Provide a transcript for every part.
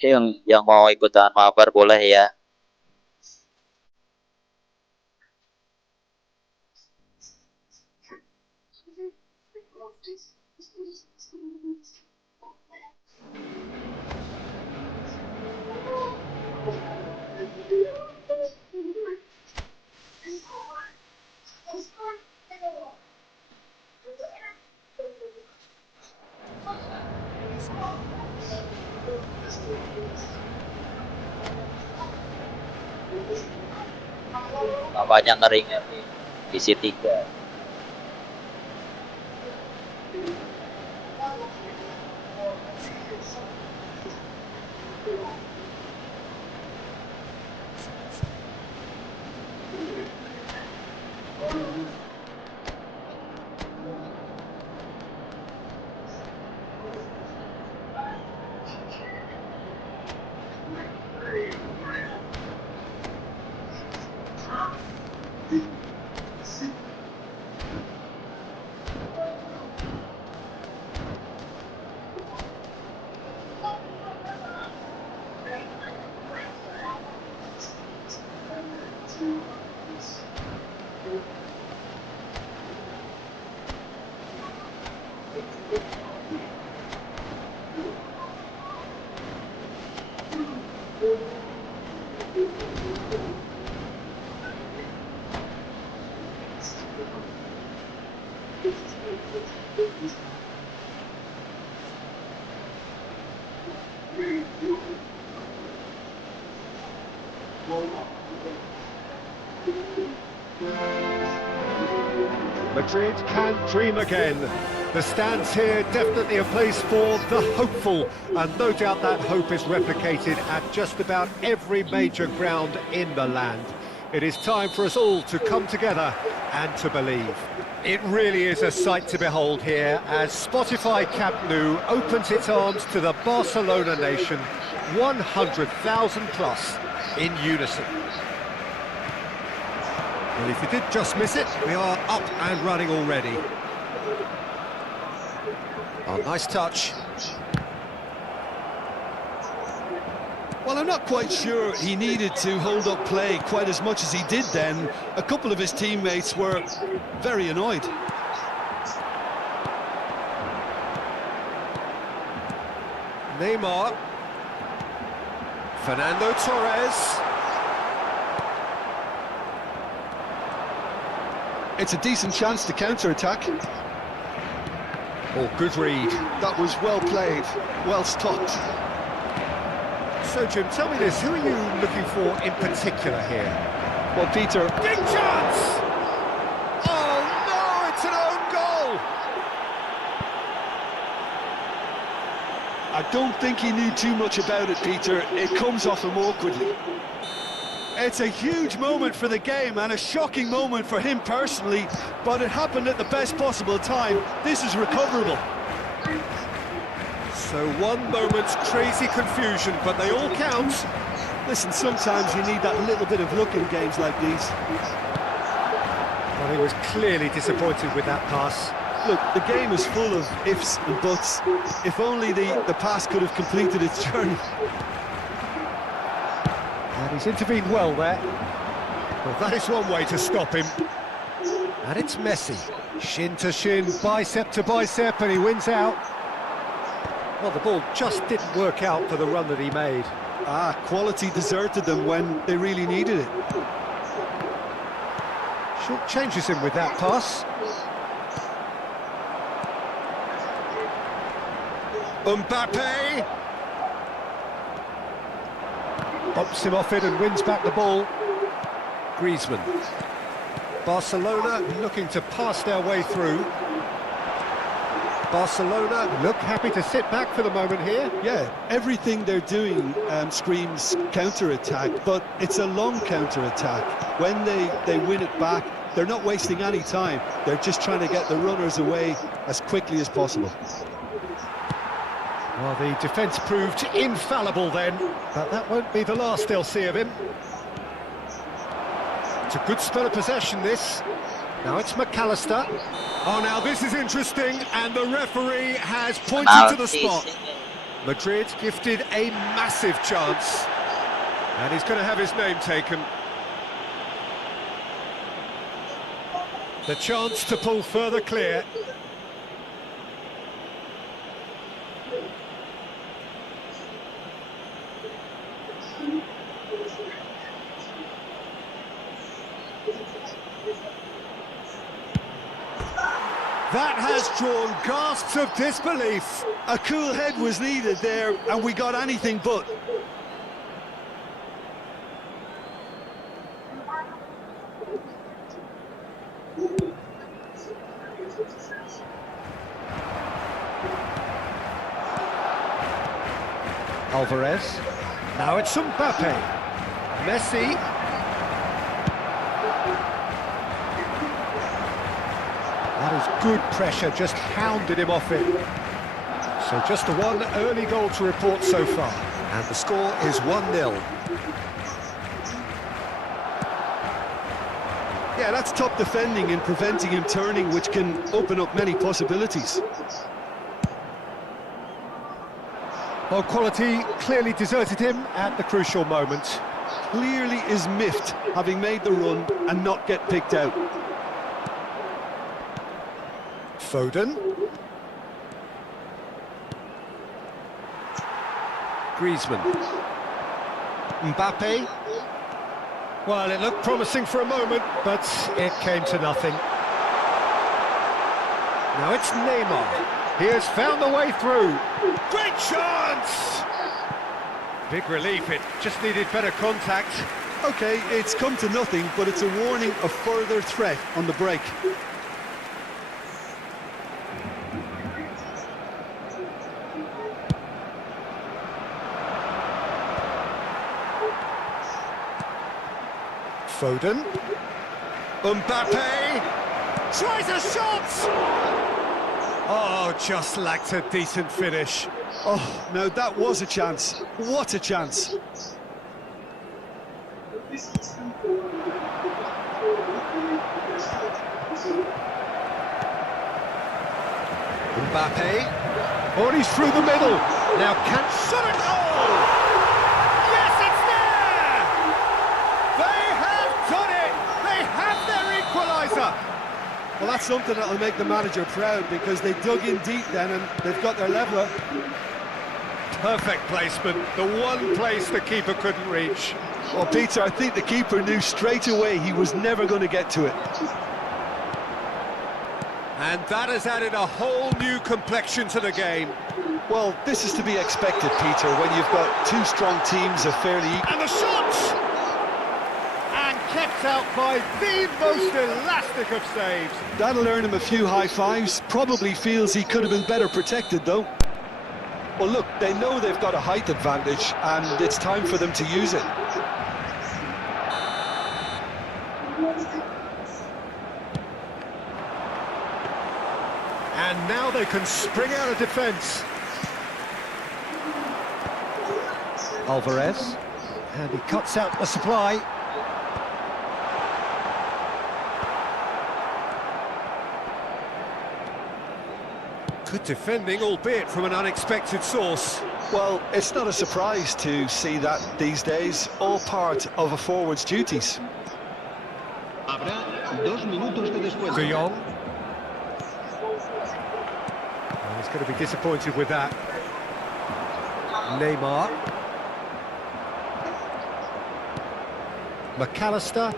Yang mau ikutan mabar boleh ya. Banyak ngeringnya di divisi 3. Madrid can dream again. The stands here definitely a place for the hopeful, and no doubt that hope is replicated at just about every major ground in the land. It is time for us all to come together and to believe. It really is a sight to behold here as Spotify Camp Nou opens its arms to the Barcelona nation, 100,000 plus in unison. Well, if you did just miss it, we are up and running already. Oh, nice touch. Well, I'm not quite sure he needed to hold up play quite as much as he did then. A couple of his teammates were very annoyed. Neymar. Fernando Torres. It's a decent chance to counter-attack. Oh, good read. That was well played, well stopped. So, Jim, tell me this, who are you looking for in particular here? Well, Peter... Big chance! Oh, no, it's an own goal! I don't think he knew too much about it, Peter. It comes off him awkwardly. It's a huge moment for the game and a shocking moment for him personally, but it happened at the best possible time. This is recoverable. So one moment's crazy confusion, but they all count. Listen, sometimes you need that little bit of luck in games like these. Well, he was clearly disappointed with that pass. Look, the game is full of ifs and buts. If only the pass could have completed its journey. And he's intervened well there. Well, that is one way to stop him. And it's Messi. Shin to shin, bicep to bicep, and he wins out. Well, the ball just didn't work out for the run that he made. Quality deserted them when they really needed it. Short changes him with that pass. Mbappe! Pops him off it and wins back the ball. Griezmann. Barcelona looking to pass their way through. Barcelona look happy to sit back for the moment here. Yeah, everything they're doing screams counter-attack, but it's a long counter-attack. When they win it back, they're not wasting any time. They're just trying to get the runners away as quickly as possible. Well, the defence proved infallible then, but that won't be the last they'll see of him. It's a good spell of possession, this. Now it's McAllister. Oh, now this is interesting, and the referee has pointed to the spot. Madrid gifted a massive chance, and he's going to have his name taken. The chance to pull further clear. That has drawn gasps of disbelief. A cool head was needed there, and we got anything but. Alvarez. Now it's Mbappe. Messi. That is good pressure, just hounded him off it. So just the one early goal to report so far. And the score is 1-0. Yeah, that's top defending and preventing him turning, which can open up many possibilities. Well, quality clearly deserted him at the crucial moment. Clearly is miffed, having made the run and not get picked out. Foden. Griezmann. Mbappe. Well, it looked promising for a moment, but it came to nothing. Now it's Neymar. He has found the way through. Great chance! Big relief, it just needed better contact. Okay, it's come to nothing, but it's a warning of further threat on the break. Foden. Mbappe tries a shot! Oh, just lacked a decent finish. Oh, now that was a chance. What a chance. Mbappe. Oh, he's through the middle. Now can shot it. Oh! Yes, it's there! They have done it! They have their equaliser! Well, that's something that'll make the manager proud, because they dug in deep then and they've got their leveller. perfect placement, the one place the keeper couldn't reach. Well, Peter, I think the keeper knew straight away he was never going to get to it. And that has added a whole new complexion to the game. Well, this is to be expected, Peter, when you've got two strong teams of fairly equal... And the shot! And kept out by the most elastic of saves. That'll earn him a few high fives. Probably feels he could have been better protected, though. Well, look, they know they've got a height advantage, and it's time for them to use it. And now they can spring out of defence. Alvarez, and he cuts out the supply. Good defending, albeit from an unexpected source. Well, it's not a surprise to see that these days, all part of a forward's duties. De Jong. Oh, he's going to be disappointed with that. Neymar. McAllister.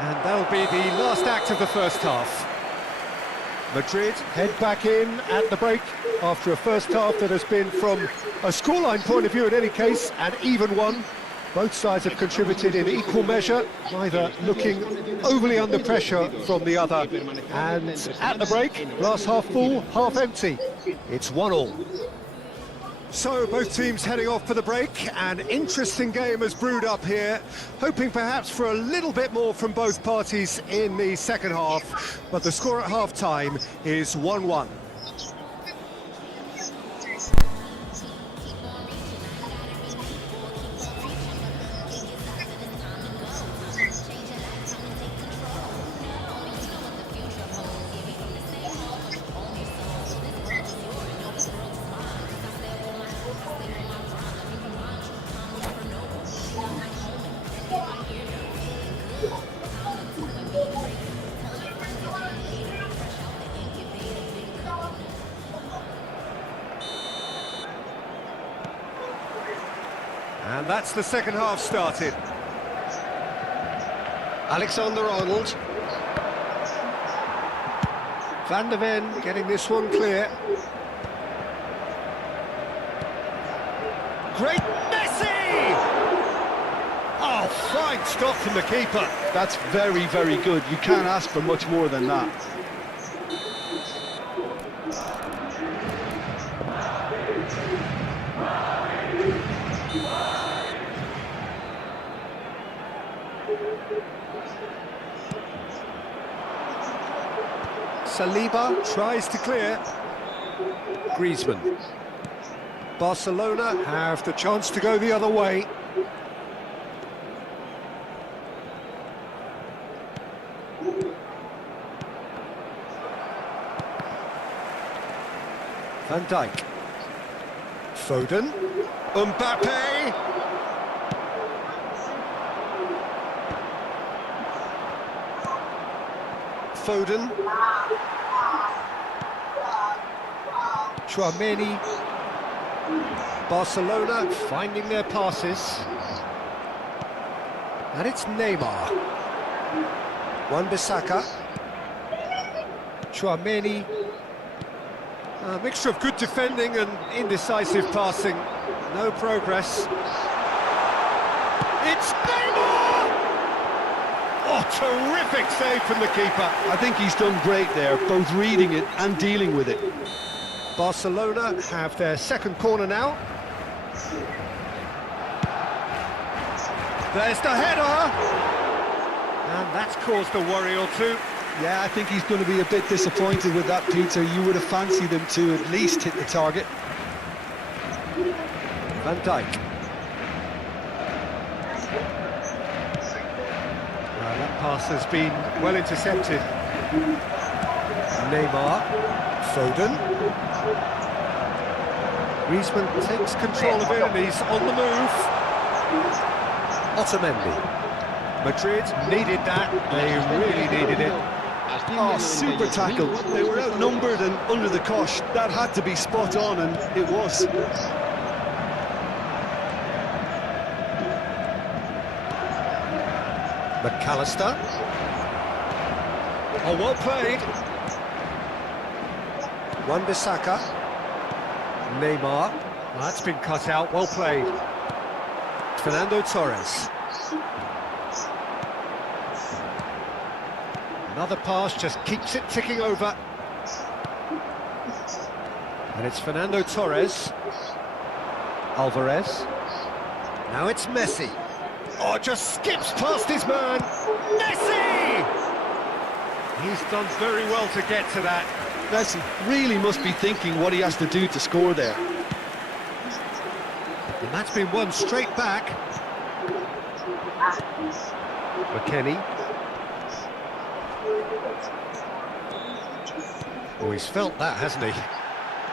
And that'll be the last act of the first half. Madrid head back in at the break after a first half that has been, from a scoreline point of view in any case, an even one. Both sides have contributed in equal measure, neither looking overly under pressure from the other. And at the break, glass half full, half empty. It's 1-1. So both teams heading off for the break. An interesting game has brewed up here, hoping perhaps for a little bit more from both parties in the second half, but the score at half-time is 1-1. And that's the second half started. Alexander-Arnold. Van der Ven getting this one clear. Great Messi! Oh, fine stop from the keeper. That's very, very good. You can't ask for much more than that. Saliba tries to clear. Griezmann. Barcelona have the chance to go the other way. Van Dijk. Foden. Mbappe. Foden. Tchouaméni. Barcelona finding their passes. And it's Neymar. Wan-Bissaka. Tchouaméni. A mixture of good defending and indecisive passing. No progress. It's Neymar! Oh, terrific save from the keeper. I think he's done great there, both reading it and dealing with it. Barcelona have their second corner now. There's the header! And that's caused a worry or two. Yeah, I think he's going to be a bit disappointed with that, Peter. You would have fancied him to at least hit the target. Van Dijk. That pass has been well intercepted. Neymar. Foden. Griezmann takes control of it and he's on the move. Otamendi. Madrid needed that, they really needed it. Oh, super tackle. They were outnumbered and under the cosh. That had to be spot on, and it was. McAllister. Oh, well played. Wan-Bissaka. Neymar. Oh, that's been cut out. Well played. Fernando Torres. Another pass just keeps it ticking over. And it's Fernando Torres. Alvarez. Now it's Messi. Oh, just skips past his man. Messi! He's done very well to get to that. Messi really must be thinking what he has to do to score there. And that's been won straight back. McKennie. Oh, he's felt that, hasn't he?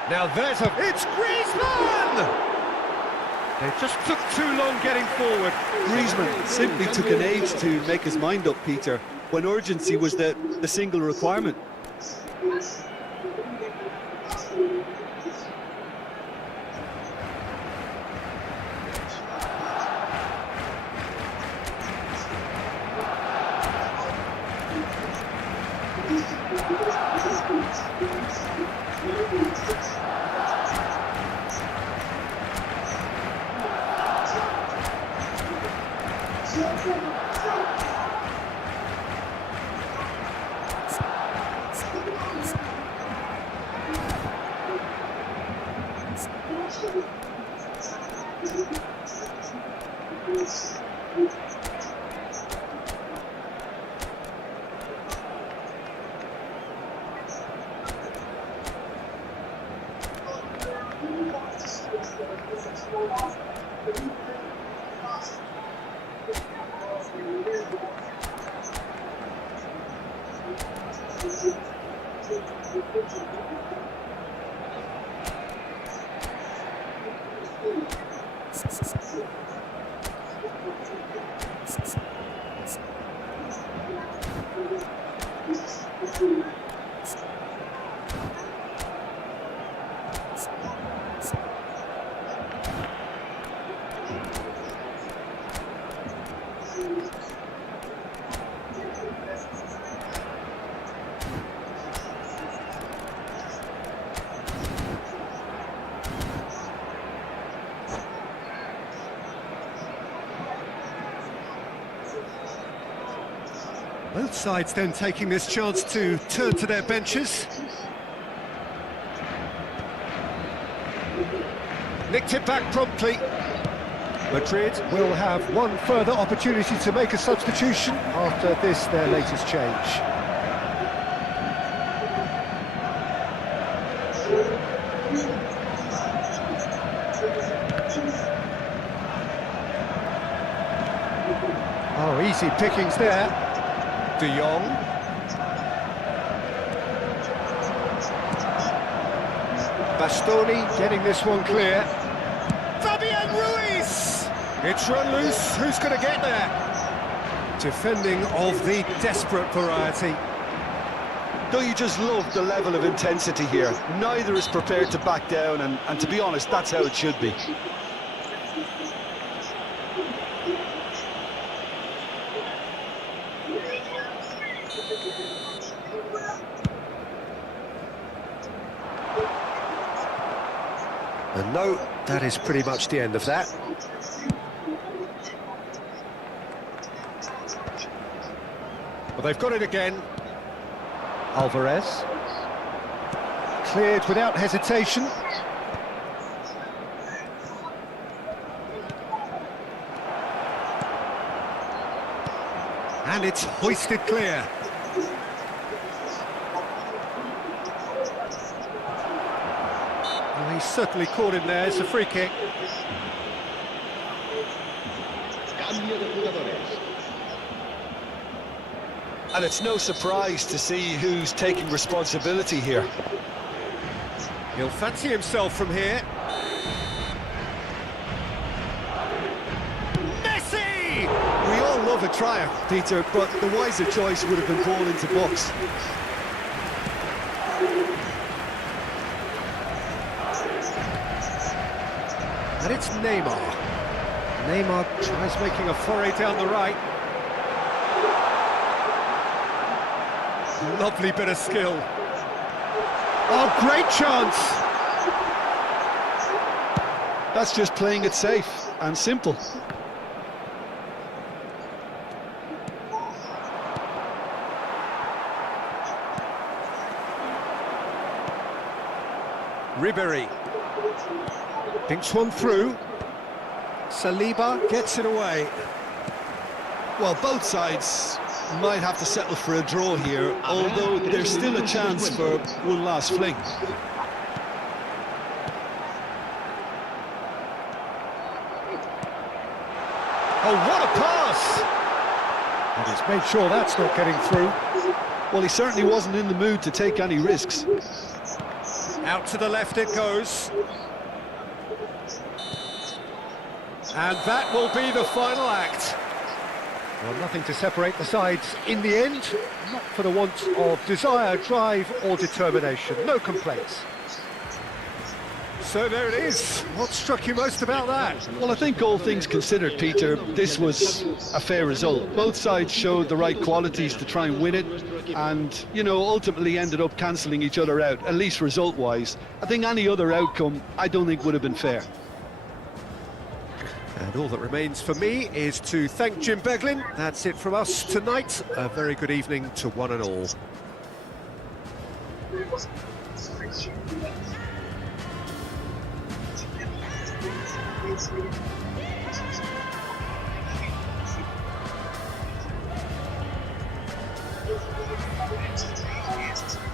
Now there's a... It's Griezmann! They just took too long getting forward. Griezmann simply took an age to make his mind up, Peter, when urgency was the single requirement. Both sides then taking this chance to turn to their benches. Nicked it back promptly. Madrid will have one further opportunity to make a substitution after this, their latest change. Oh, easy pickings there. De Jong. Bastoni getting this one clear. Fabian Ruiz! It's run loose, who's going to get there? Defending of the desperate variety. Don't you just love the level of intensity here? Neither is prepared to back down, and to be honest, that's how it should be. And no, that is pretty much the end of that. Well, they've got it again. Alvarez. Cleared without hesitation. And it's hoisted clear. Well, he's certainly caught him there. It's a free kick. And it's no surprise to see who's taking responsibility here. He'll fancy himself from here. Messi! We all love a triumph, Peter, but the wiser choice would have been ball into box. And it's Neymar. Neymar tries making a foray down the right. Lovely bit of skill. Oh, great chance! That's just playing it safe and simple. Ribéry thinks one through. Saliba gets it away. Well, both sides might have to settle for a draw here, although there's still a chance for one last fling. Oh, what a pass! And he's made sure that's not getting through. Well, he certainly wasn't in the mood to take any risks. Out to the left it goes. And that will be the final act. Well, nothing to separate the sides in the end. Not for the want of desire, drive or determination. No complaints. So there it is. What struck you most about that? Well, I think all things considered, Peter, this was a fair result. Both sides showed the right qualities to try and win it and, you know, ultimately ended up cancelling each other out, at least result-wise. I think any other outcome, I don't think would have been fair. And all that remains for me is to thank Jim Beglin. That's it from us tonight. A very good evening to one and all.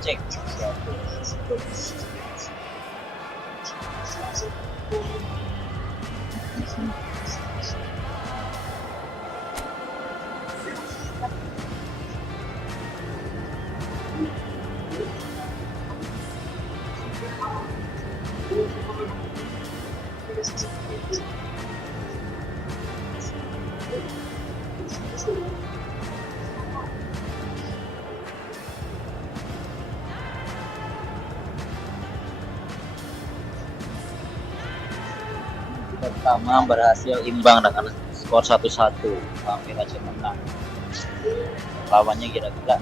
Cek. Pertama berhasil imbang dengan skor 1-1, hampir aja menang. Lawannya kira-kira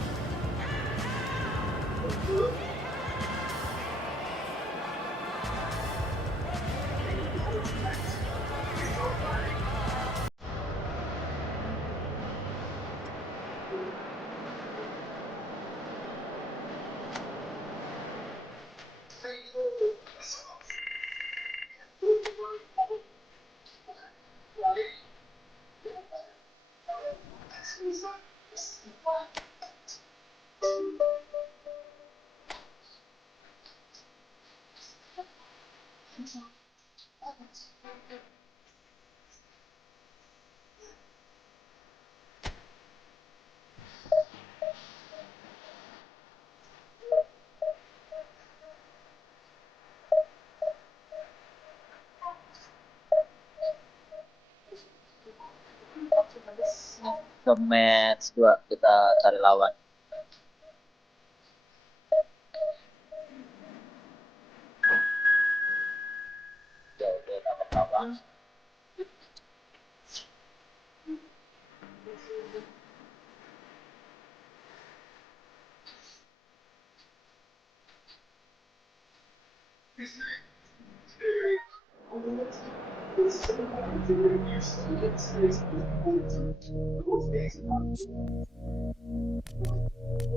ke match 2 kita cari lawan. Ya udah dapat lawan.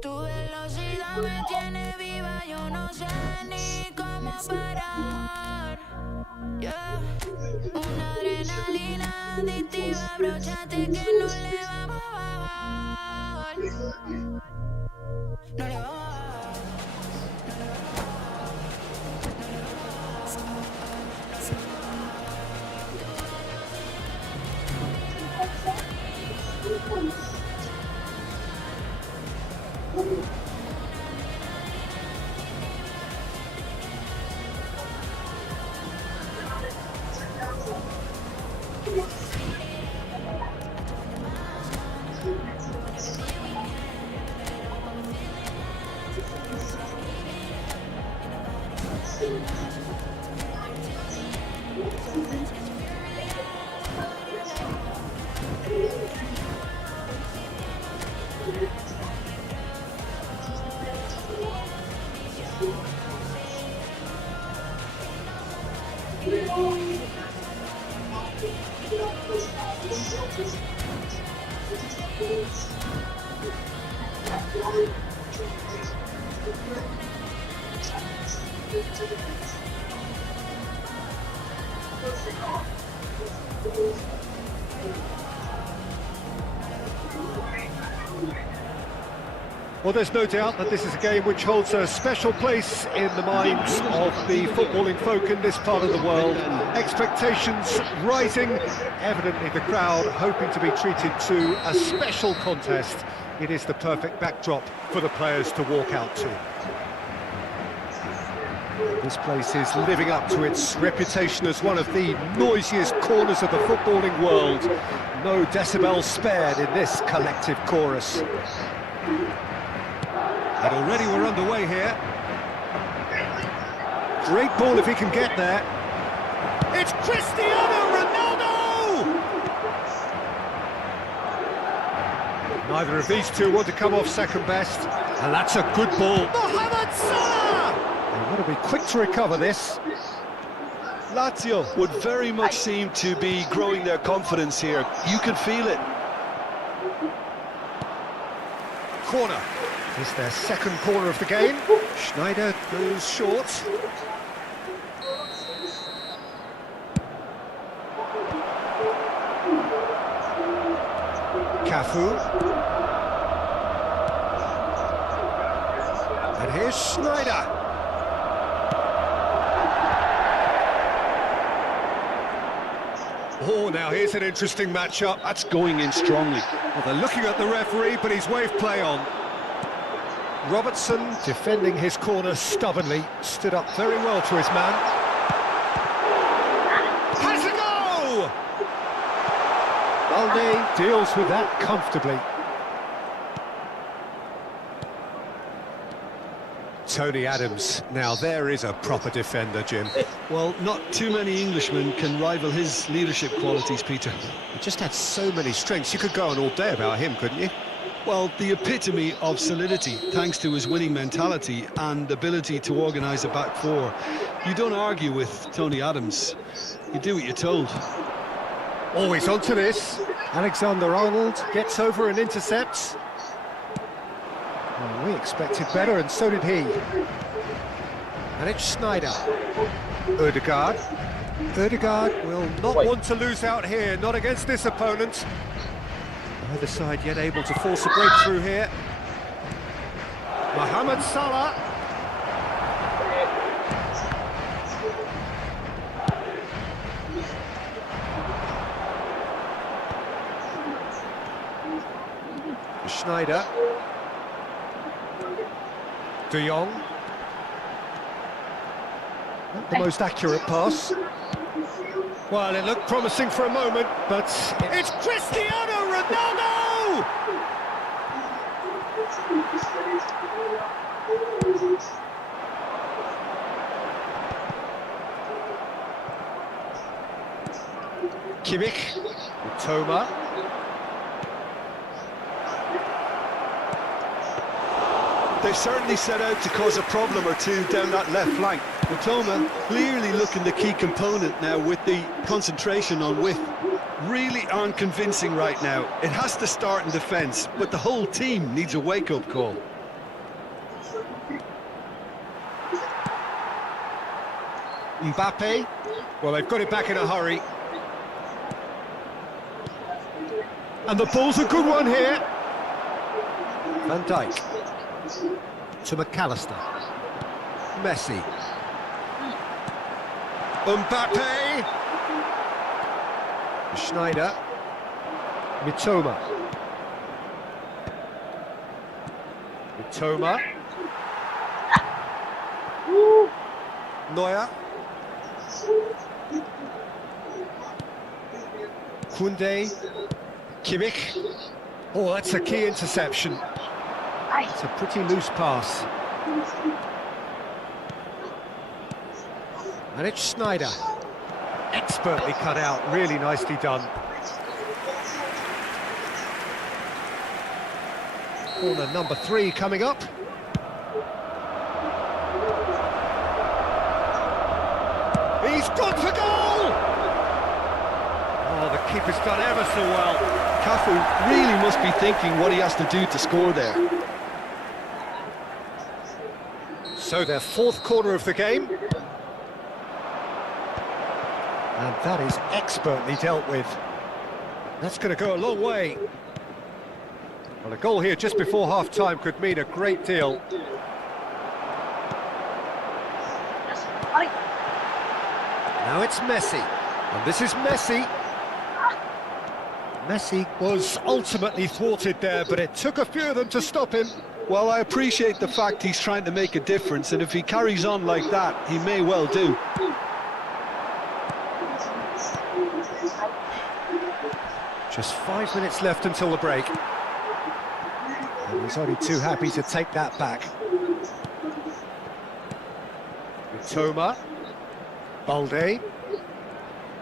Tu velocidad me tiene viva, yo no sé ni cómo parar. Yeah. Una adrenalina adictiva, abróchate que no le vamos a bajar. No le vamos a bajar. Well, there's no doubt that this is a game which holds a special place in the minds of the footballing folk in this part of the world. Expectations rising, evidently the crowd hoping to be treated to a special contest. It is the perfect backdrop for the players to walk out to. This place is living up to its reputation as one of the noisiest corners of the footballing world. No decibels spared in this collective chorus. And already we're underway here. Great ball if he can get there. It's Cristiano Ronaldo! Neither of these two want to come off second best. And that's a good ball. Mohamed Salah! They want to be quick to recover this. Lazio would very much seem to be growing their confidence here. You can feel it. Corner. Is their second corner of the game. Schneider goes short. Cafu. And here's Schneider. Oh, now here's an interesting matchup. That's going in strongly. Well, they're looking at the referee, but he's waved play on. Robertson, defending his corner stubbornly, stood up very well to his man. Has a go! Balde deals with that comfortably. Tony Adams, now there is a proper defender, Jim. Well, not too many Englishmen can rival his leadership qualities, Peter. He just had so many strengths. You could go on all day about him, couldn't you? Well, the epitome of solidity, thanks to his winning mentality and ability to organise a back four. You don't argue with Tony Adams. You do what you're told. Always onto this. Alexander-Arnold gets over and intercepts. Well, we expected better, and so did he. And it's Schneider. Ødegaard. Ødegaard will not want to lose out here, not against this opponent. Neither side yet able to force a breakthrough here. Mohamed Salah. Schneider. De Jong. Not the most accurate pass. Well, it looked promising for a moment, but it's Cristiano Ronaldo! Kimmich, Toma. They certainly set out to cause a problem or two down that left flank. Toma clearly looking the key component now with the concentration on width. Really aren't convincing right now. It has to start in defence, but the whole team needs a wake-up call. Mbappe. Well, they've got it back in a hurry. And the ball's a good one here. Van Dijk. To McAllister. Messi. Mbappe. Schneider. Mitoma. Mitoma. Neuer. Koundé. Kimmich. Oh, that's a key interception. It's a pretty loose pass. And it's Schneider. Expertly cut out, really nicely done. Corner number 3 coming up. He's gone for goal! Oh, Oh, the keeper's done ever so well. Cafu really must be thinking what he has to do to score there. So their fourth corner of the game. And that is expertly dealt with. That's going to go a long way. Well, a goal here just before half-time could mean a great deal. Now it's Messi. And this is Messi. Messi was ultimately thwarted there, but it took a few of them to stop him. Well, I appreciate the fact he's trying to make a difference, and if he carries on like that, he may well do. Just 5 minutes left until the break. And he's only too happy to take that back. Toma. Balde.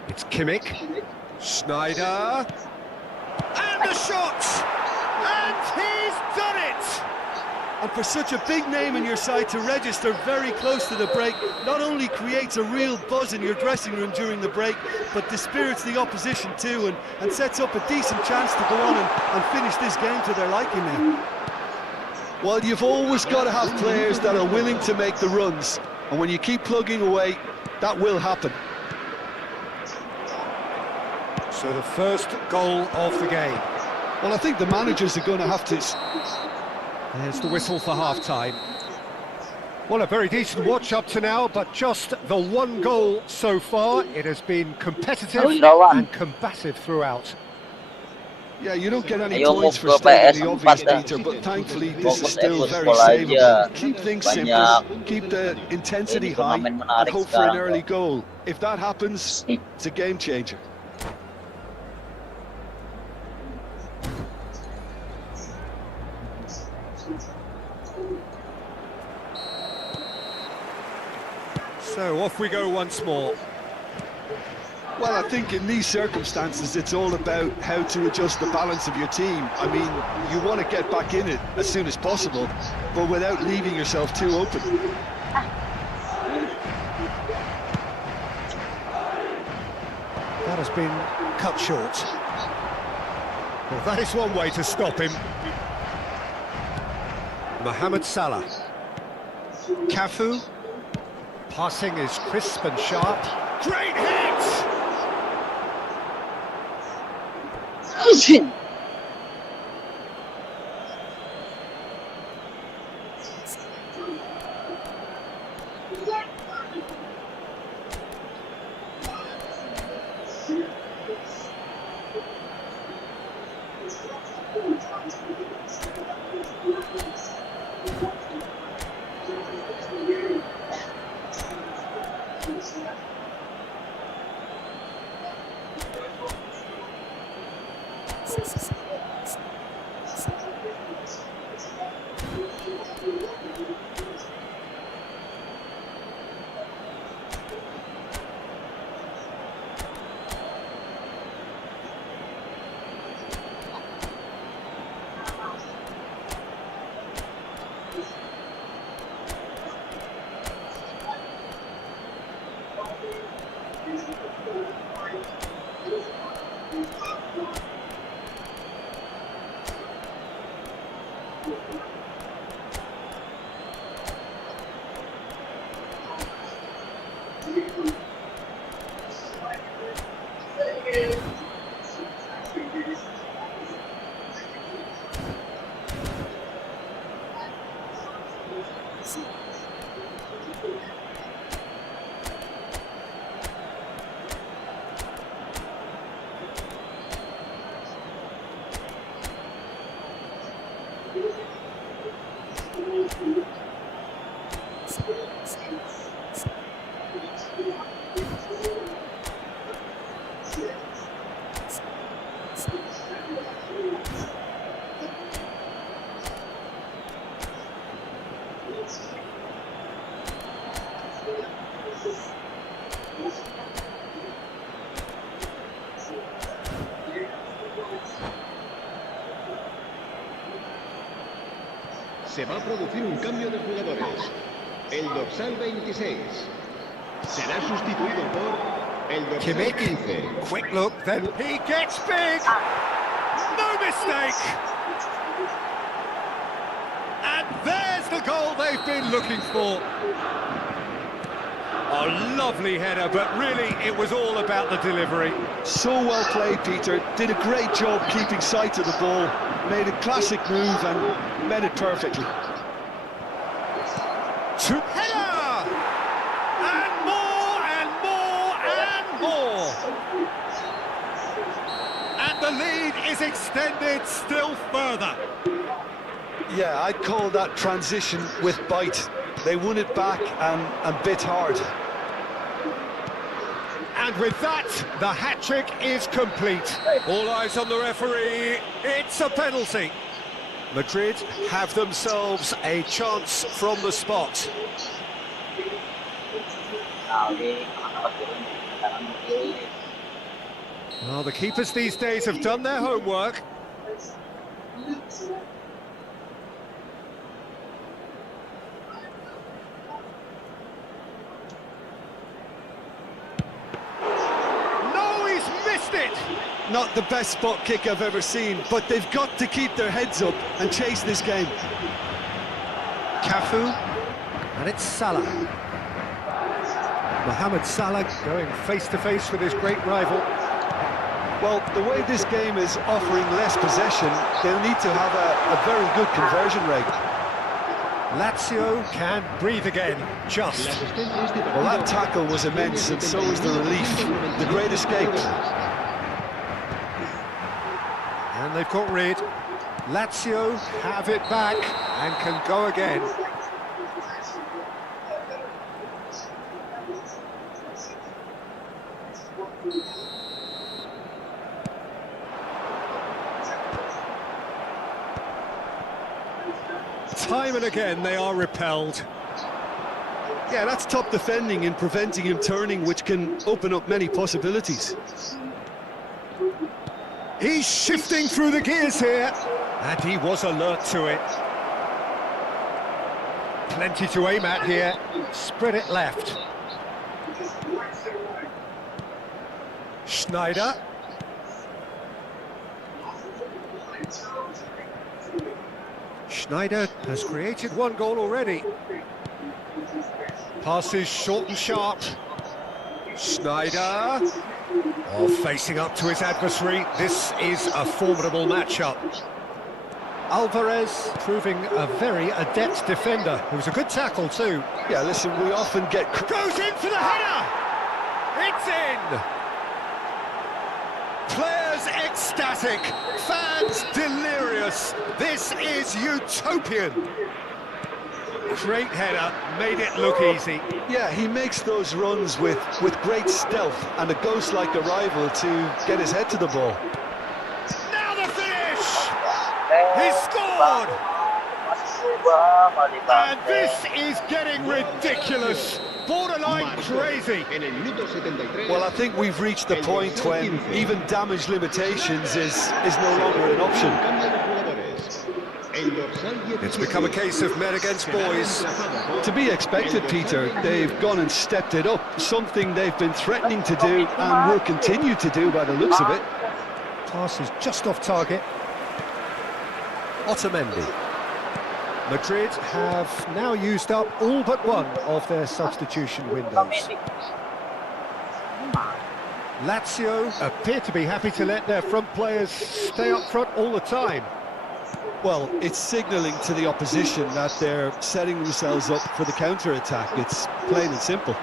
It's Kimmich. Schneider. And a shot! And he's done it! And for such a big name in your side to register very close to the break, not only creates a real buzz in your dressing room during the break, but dispirits the opposition too, and sets up a decent chance to go on and finish this game to their liking now. Well, you've always got to have players that are willing to make the runs, and when you keep plugging away, that will happen. So the first goal of the game. Well, I think the managers are going to have to... There's the whistle for half-time. Well, a very decent watch up to now, but just the one goal so far. It has been competitive and combative throughout. Yeah, you don't get any Ayo, points for go stating the PS4 obvious, dah. Peter, but thankfully this is Fokus still football very savable. aja. Keep things Banyak. simple, keep the intensity Ini high, turnamen and menarik hope for an sekarang, early kok. goal. If that happens, it's a game changer. So off we go once more. Well, I think in these circumstances, it's all about how to adjust the balance of your team. I mean, you want to get back in it as soon as possible, but without leaving yourself too open. That has been cut short. Well, that is one way to stop him. Mohamed Salah. Cafu. Passing is crisp and sharp. Great hit! Se va a producir un cambio de jugadores. El dorsal 26 será sustituido por El dorsal Kimmich, 15. quick look, then he gets big! No mistake! And there's the goal they've been looking for. A lovely header, but really it was all about the delivery. So well played, Peter. Did a great job keeping sight of the ball. Made a classic move and met it perfectly. Header! And more, and more, and more! And the lead is extended still further. Yeah, I'd call that transition with bite. They won it back and bit hard. And with that, the hat-trick is complete. All eyes on the referee. It's a penalty. Madrid have themselves a chance from the spot. Well, the keepers these days have done their homework. No, he's missed it! Not the best spot kick I've ever seen, but they've got to keep their heads up and chase this game. Cafu, and it's Salah. Mohamed Salah going face-to-face with his great rival. Well, the way this game is offering less possession, they'll need to have a very good conversion rate. Lazio can breathe again, just. Well, that tackle was immense, and so was the relief. The great escape. And they've got rid. Lazio have it back and can go again. Time and again they are repelled. Yeah, that's top defending and preventing him turning, which can open up many possibilities. He's shifting through the gears here, and he was alert to it. Plenty to aim at here. Spread it left. Schneider. Schneider has created one goal already. Passes short and sharp. Schneider. Oh, facing up to his adversary. This is a formidable matchup. Alvarez proving a very adept defender. It was a good tackle too. Yeah, listen, we often get... Goes in for the header! It's in! Players ecstatic, fans delirious. This is utopian. Great header, made it look easy. Yeah, he makes those runs with great stealth and a ghost-like arrival to get his head to the ball. Now the finish! He scored! And this is getting ridiculous. Borderline crazy. En el minuto 73. Well, I think we've reached the point when even damage limitations is no longer an option. Cambio de jugadores. El dorsal 17. It's become a case of men against boys. To be expected, Peter. They've gone and stepped it up, something they've been threatening to do and will continue to do by the looks of it. Pass is just off target. Otamendi. Madrid have now used up all but one of their substitution windows. Lazio appear to be happy to let their front players stay up front all the time. Well, it's signalling to the opposition that they're setting themselves up for the counter-attack. It's plain and simple.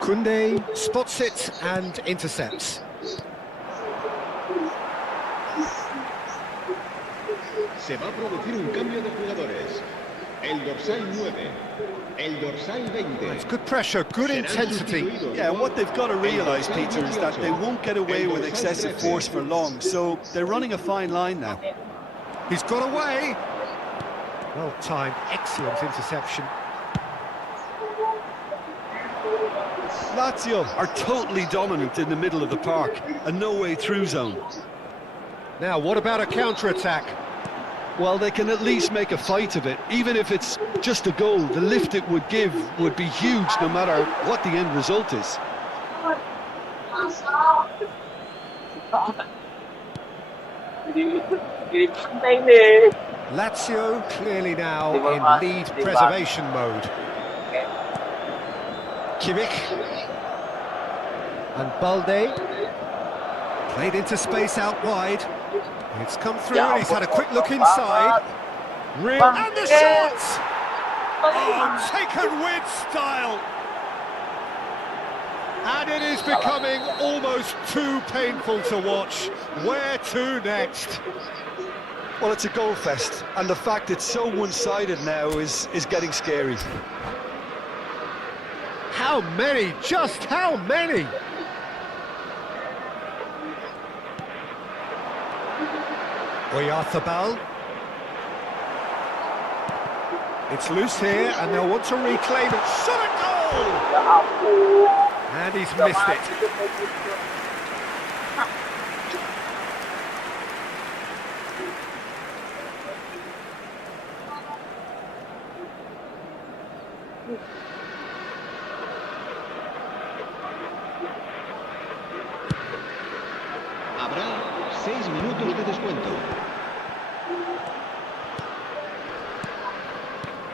Koundé spots it and intercepts. Se va a producir un cambio de jugadores. El dorsal 9. El dorsal 20. It's good pressure, good intensity. Yeah, what they've got to realise, Peter, is that they won't get away with excessive force for long, so they're running a fine line now. He's got away. Well timed, excellent interception. Lazio are totally dominant in the middle of the park, a no-way through zone. Now, what about a counter-attack? Well, they can at least make a fight of it. Even if it's just a goal, the lift it would give would be huge no matter what the end result is. Jadi penting nih. Lazio clearly now in lead preservation mode. Kimmich. And Balde. Played into space out wide. It's come through and he's had a quick look inside. Real and the shot! Oh, taken with style. And it is becoming almost too painful to watch. Where to next? Well, it's a goal fest, and the fact it's so one-sided now is getting scary. How many? Just how many? Oyarthabal. It's loose here, and they'll want to reclaim it. Shot a goal! And he's missed it. Habrá 6 minutos de descuento.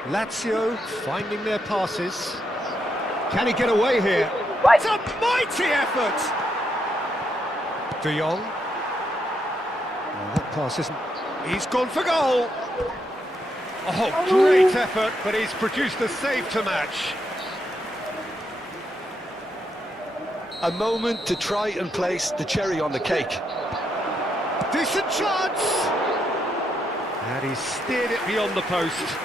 Lazio finding their passes. Can he get away here? It's a mighty effort! De Jong. Well, that pass isn't... He's gone for goal! Oh, great effort, but he's produced a save to match. A moment to try and place the cherry on the cake. Decent chance! And he's steered it beyond the post.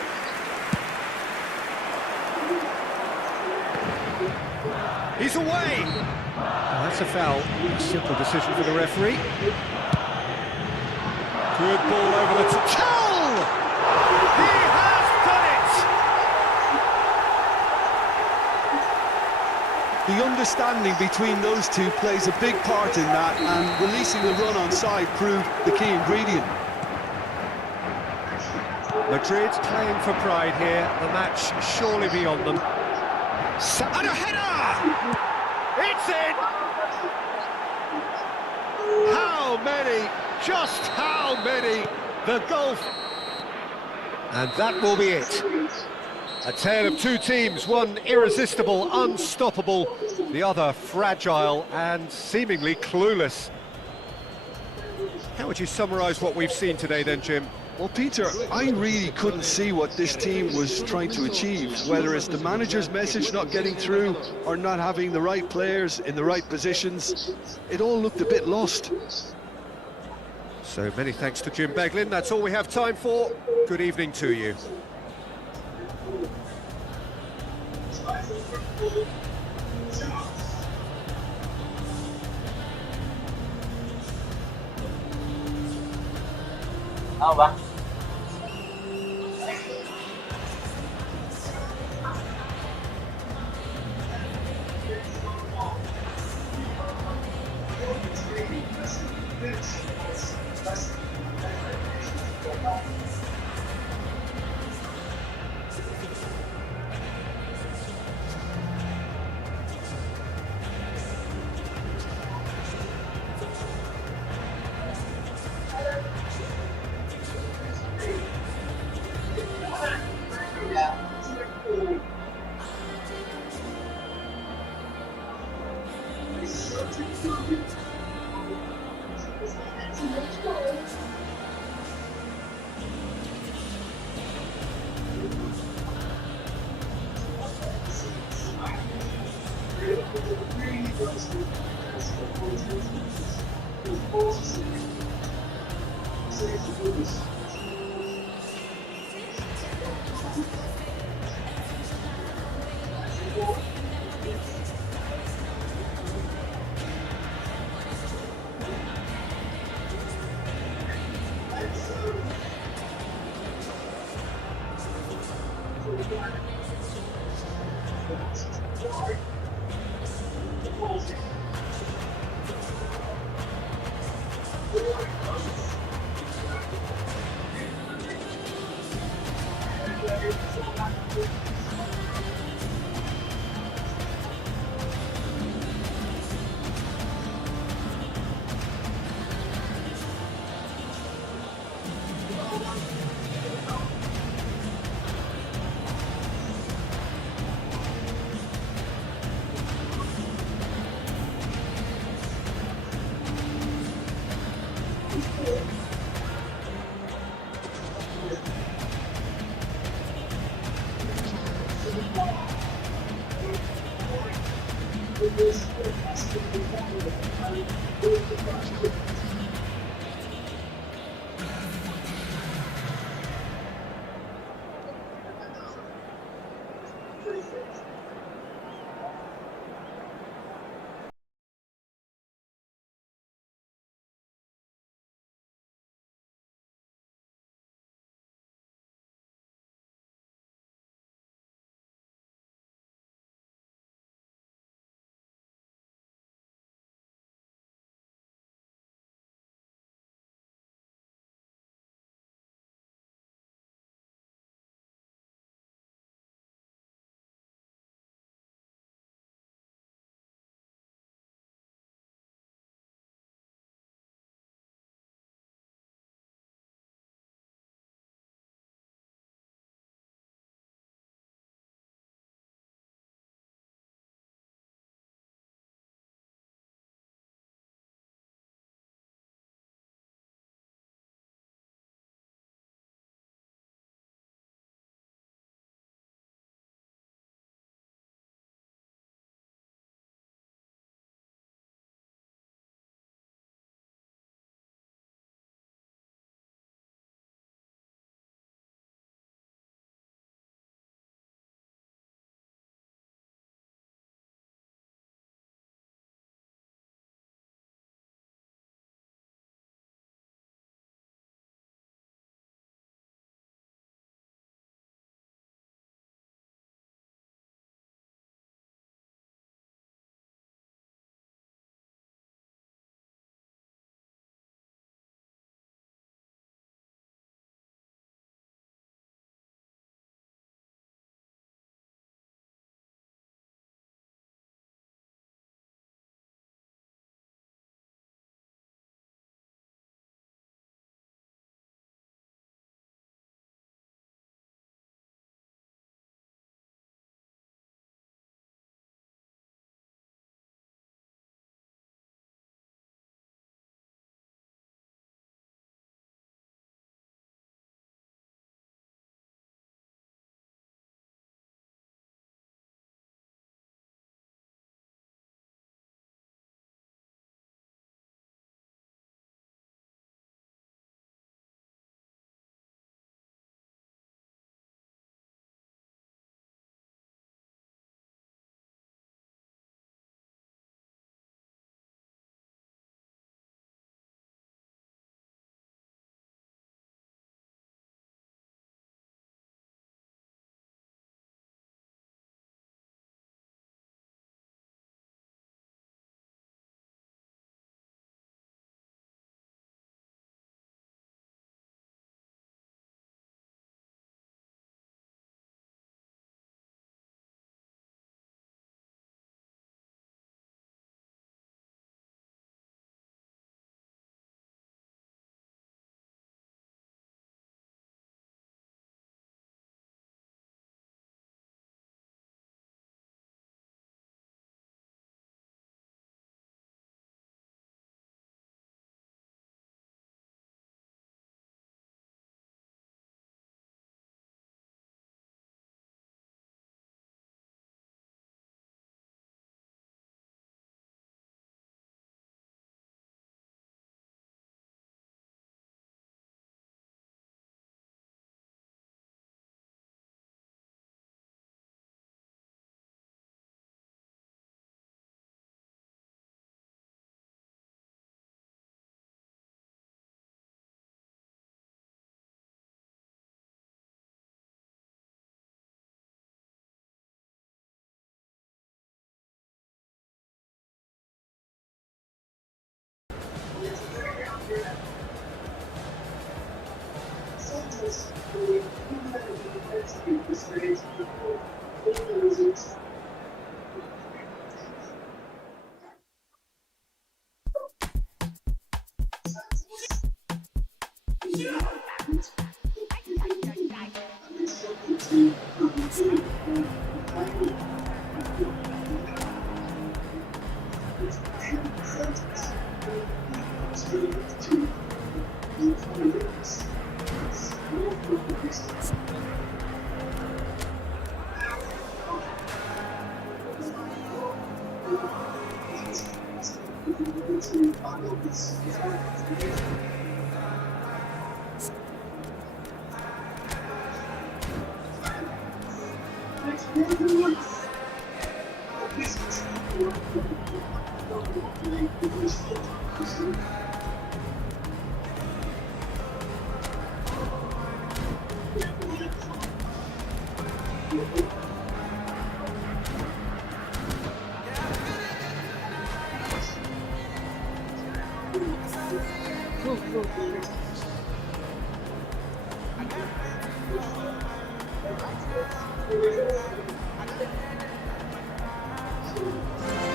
He's away! Oh, that's a foul. Simple decision for the referee. Good ball over the top. He has done it! The understanding between those two plays a big part in that, and releasing the run on side proved the key ingredient. Madrid playing for pride here. The match surely beyond them. And a header! It's in! How many? Just how many? The goal. And that will be it. A tale of two teams, one irresistible, unstoppable, the other fragile and seemingly clueless. How would you summarise what we've seen today then, Jim? Well, Peter, I really couldn't see what this team was trying to achieve, whether it's the manager's message not getting through or not having the right players in the right positions. It all looked a bit lost. So many thanks to Jim Beglin. That's all we have time for. Good evening to you. Tahu bang?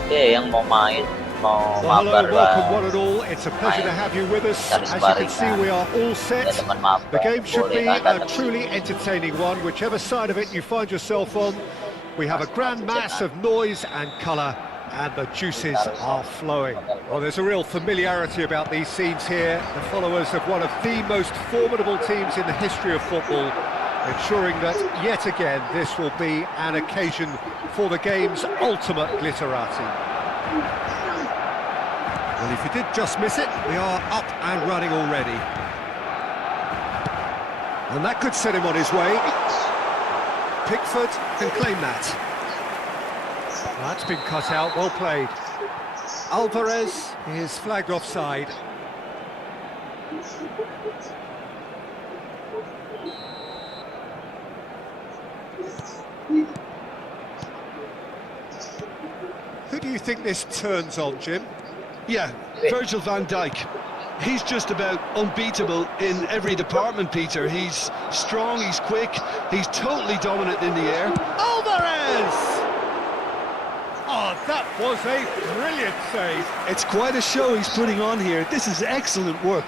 Oke, yang mau main, mau Well, hello, mabar welcome one and all. It's a pleasure to have you with us. Cari As you can sparring, see, we are all ya set. teman mabar. The game should be Boleh a datang. truly entertaining one, whichever side of it you find yourself on. We have a grand mass of noise and colour, and the juices are flowing. Well, there's a real familiarity about these scenes here. The followers of one of the most formidable teams in the history of football, ensuring that, yet again, this will be an occasion for the game's ultimate glitterati. Well, if you did just miss it, we are up and running already. And that could set him on his way. Pickford can claim that. That's been cut out, well played. Alvarez is flagged offside. Who do you think this turns on, Jim? Yeah, Virgil van Dijk. He's just about unbeatable in every department, Peter. He's strong, he's quick, he's totally dominant in the air. Alvarez! Oh, that was a brilliant save. It's quite a show he's putting on here. This is excellent work.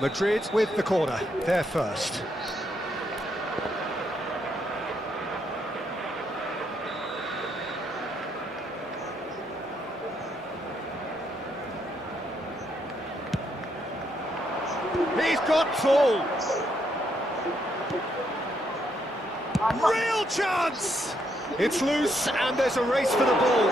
Madrid with the corner, they're first. He's got tall. Real chance! It's loose and there's a race for the ball.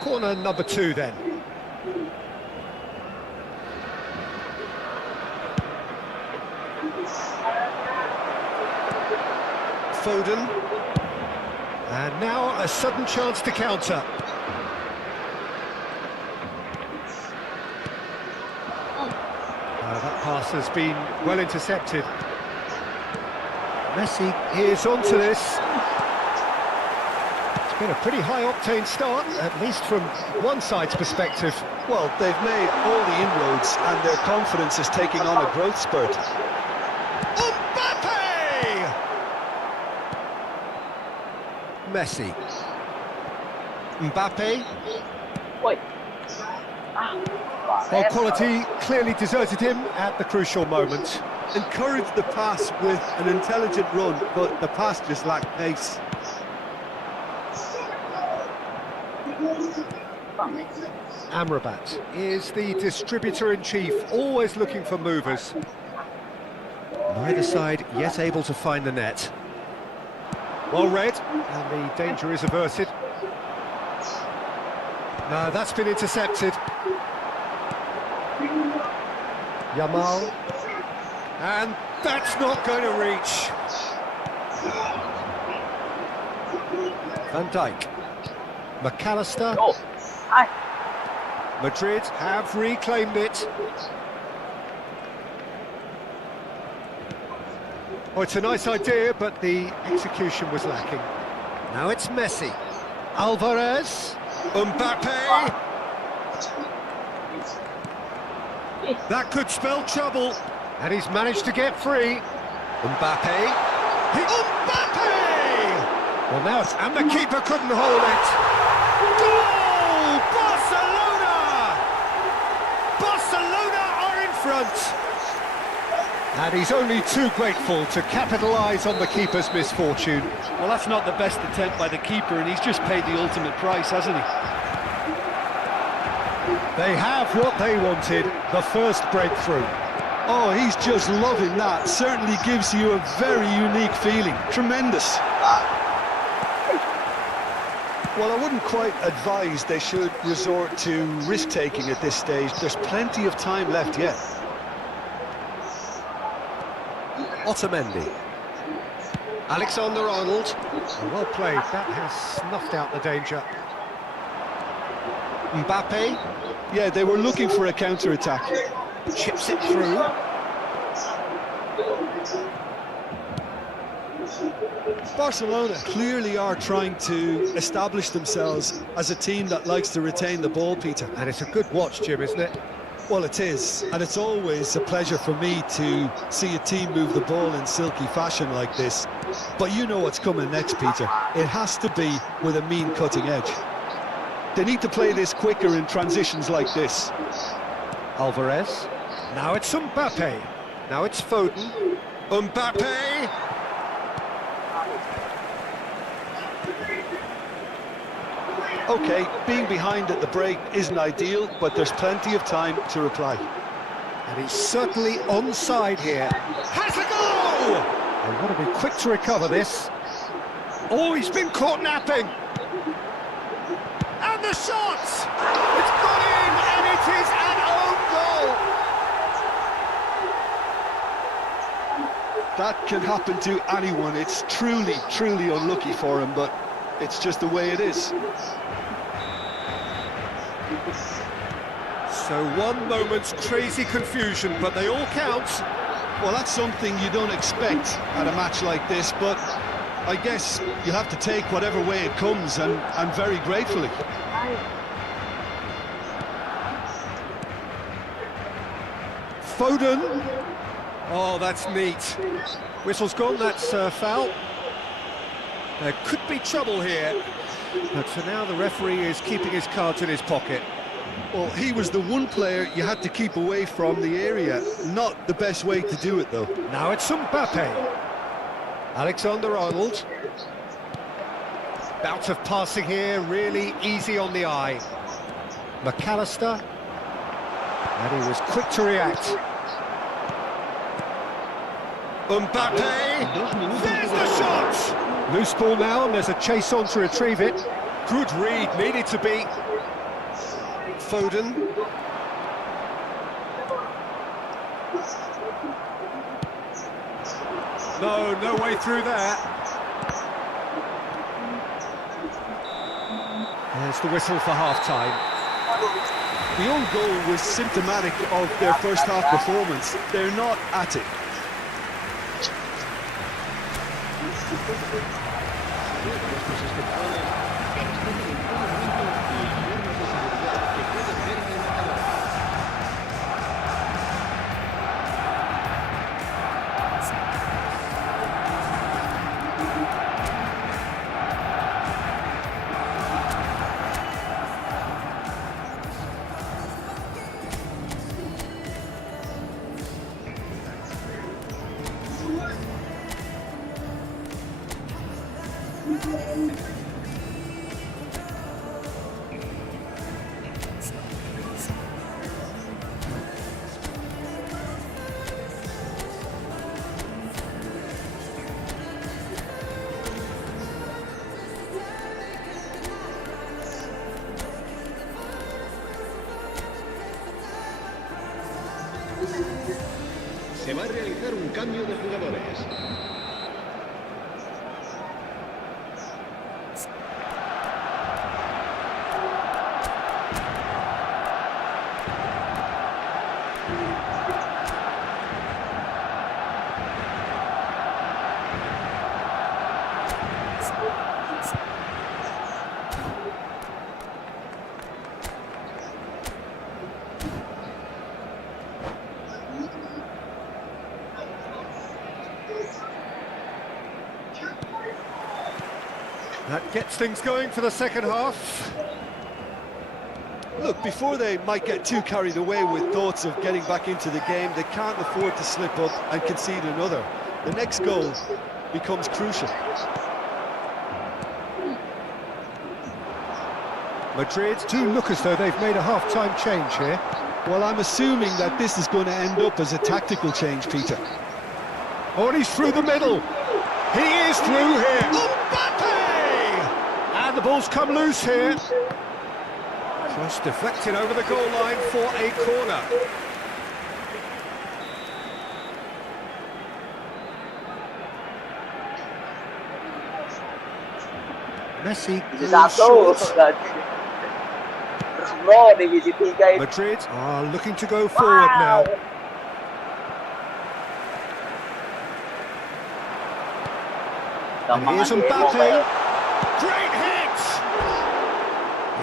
Corner number 2 then. Foden. And now a sudden chance to counter. That pass has been well intercepted. Messi is onto this. It's been a pretty high-octane start, at least from one side's perspective. Well, they've made all the inroads and their confidence is taking on a growth spurt. Mbappe! Messi. Mbappe. Woi. Well, quality clearly deserted him at the crucial moment. Encouraged the pass with an intelligent run, but the pass just lacked pace. Amrabat is the distributor-in-chief, always looking for movers. Neither side yet able to find the net. Well read, and the danger is averted. No, that's been intercepted. Yamal. And that's not going to reach. Van Dijk. McAllister. Oh, hi. Madrid have reclaimed it. Oh, it's a nice idea, but the execution was lacking. Now it's Messi. Alvarez. Mbappe. That could spell trouble. And he's managed to get free. Mbappe. Mbappe! Well, now it's... And the keeper couldn't hold it. Goal! Barcelona! Barcelona are in front. And he's only too grateful to capitalise on the keeper's misfortune. Well, that's not the best attempt by the keeper, and he's just paid the ultimate price, hasn't he? They have what they wanted, the first breakthrough. Oh, he's just loving that. Certainly gives you a very unique feeling. Tremendous. Well, I wouldn't quite advise they should resort to risk-taking at this stage. There's plenty of time left yet. Otamendi. Alexander-Arnold. Well played, that has snuffed out the danger. Mbappe. Yeah, they were looking for a counter-attack. Chips it through. Barcelona clearly are trying to establish themselves as a team that likes to retain the ball, Peter. And it's a good watch, Jim, isn't it? Well, it is, and it's always a pleasure for me to see a team move the ball in silky fashion like this. But you know what's coming next, Peter. It has to be with a mean cutting edge. They need to play this quicker in transitions like this. Alvarez. Now it's Mbappe. Now it's Foden. Mbappe! Okay, being behind at the break isn't ideal, but there's plenty of time to reply. And he's certainly onside here. Has a goal! They want to be quick to recover this. Oh, he's been caught napping. And the shot! It's gone in, and it is an own goal! That can happen to anyone. It's truly, truly unlucky for him, but it's just the way it is. So one moment's crazy confusion, but they all count. Well, that's something you don't expect at a match like this, but I guess you have to take whatever way it comes, and very gratefully. Foden. Oh, that's neat. Whistle's gone, that's foul. There could be trouble here. But for now, the referee is keeping his cards in his pocket. Well, he was the one player you had to keep away from the area. Not the best way to do it, though. Now it's Mbappe. Alexander-Arnold. Bout of passing here, really easy on the eye. McAllister. And he was quick to react. Mbappe! There's the shot! Loose ball now, and there's a chase on to retrieve it. Good read, needed to be. Foden. No way through there. There's the whistle for half-time. The own goal was symptomatic of their first half performance. They're not at it. Se va a realizar un cambio de jugadores. That gets things going for the second half. Look, before they might get too carried away with thoughts of getting back into the game, they can't afford to slip up and concede another. The next goal becomes crucial. Madrid do look as though they've made a half-time change here. Well, I'm assuming that this is going to end up as a tactical change, Peter. Oh, and he's through the middle. He is through here. Mbappe! And the ball's come loose here. Cross deflected over the goal line for a corner. Messi goes short. Terus bro, divisi 3 itu. Madrid are looking to go forward now. And here's Mbappe. Great hit!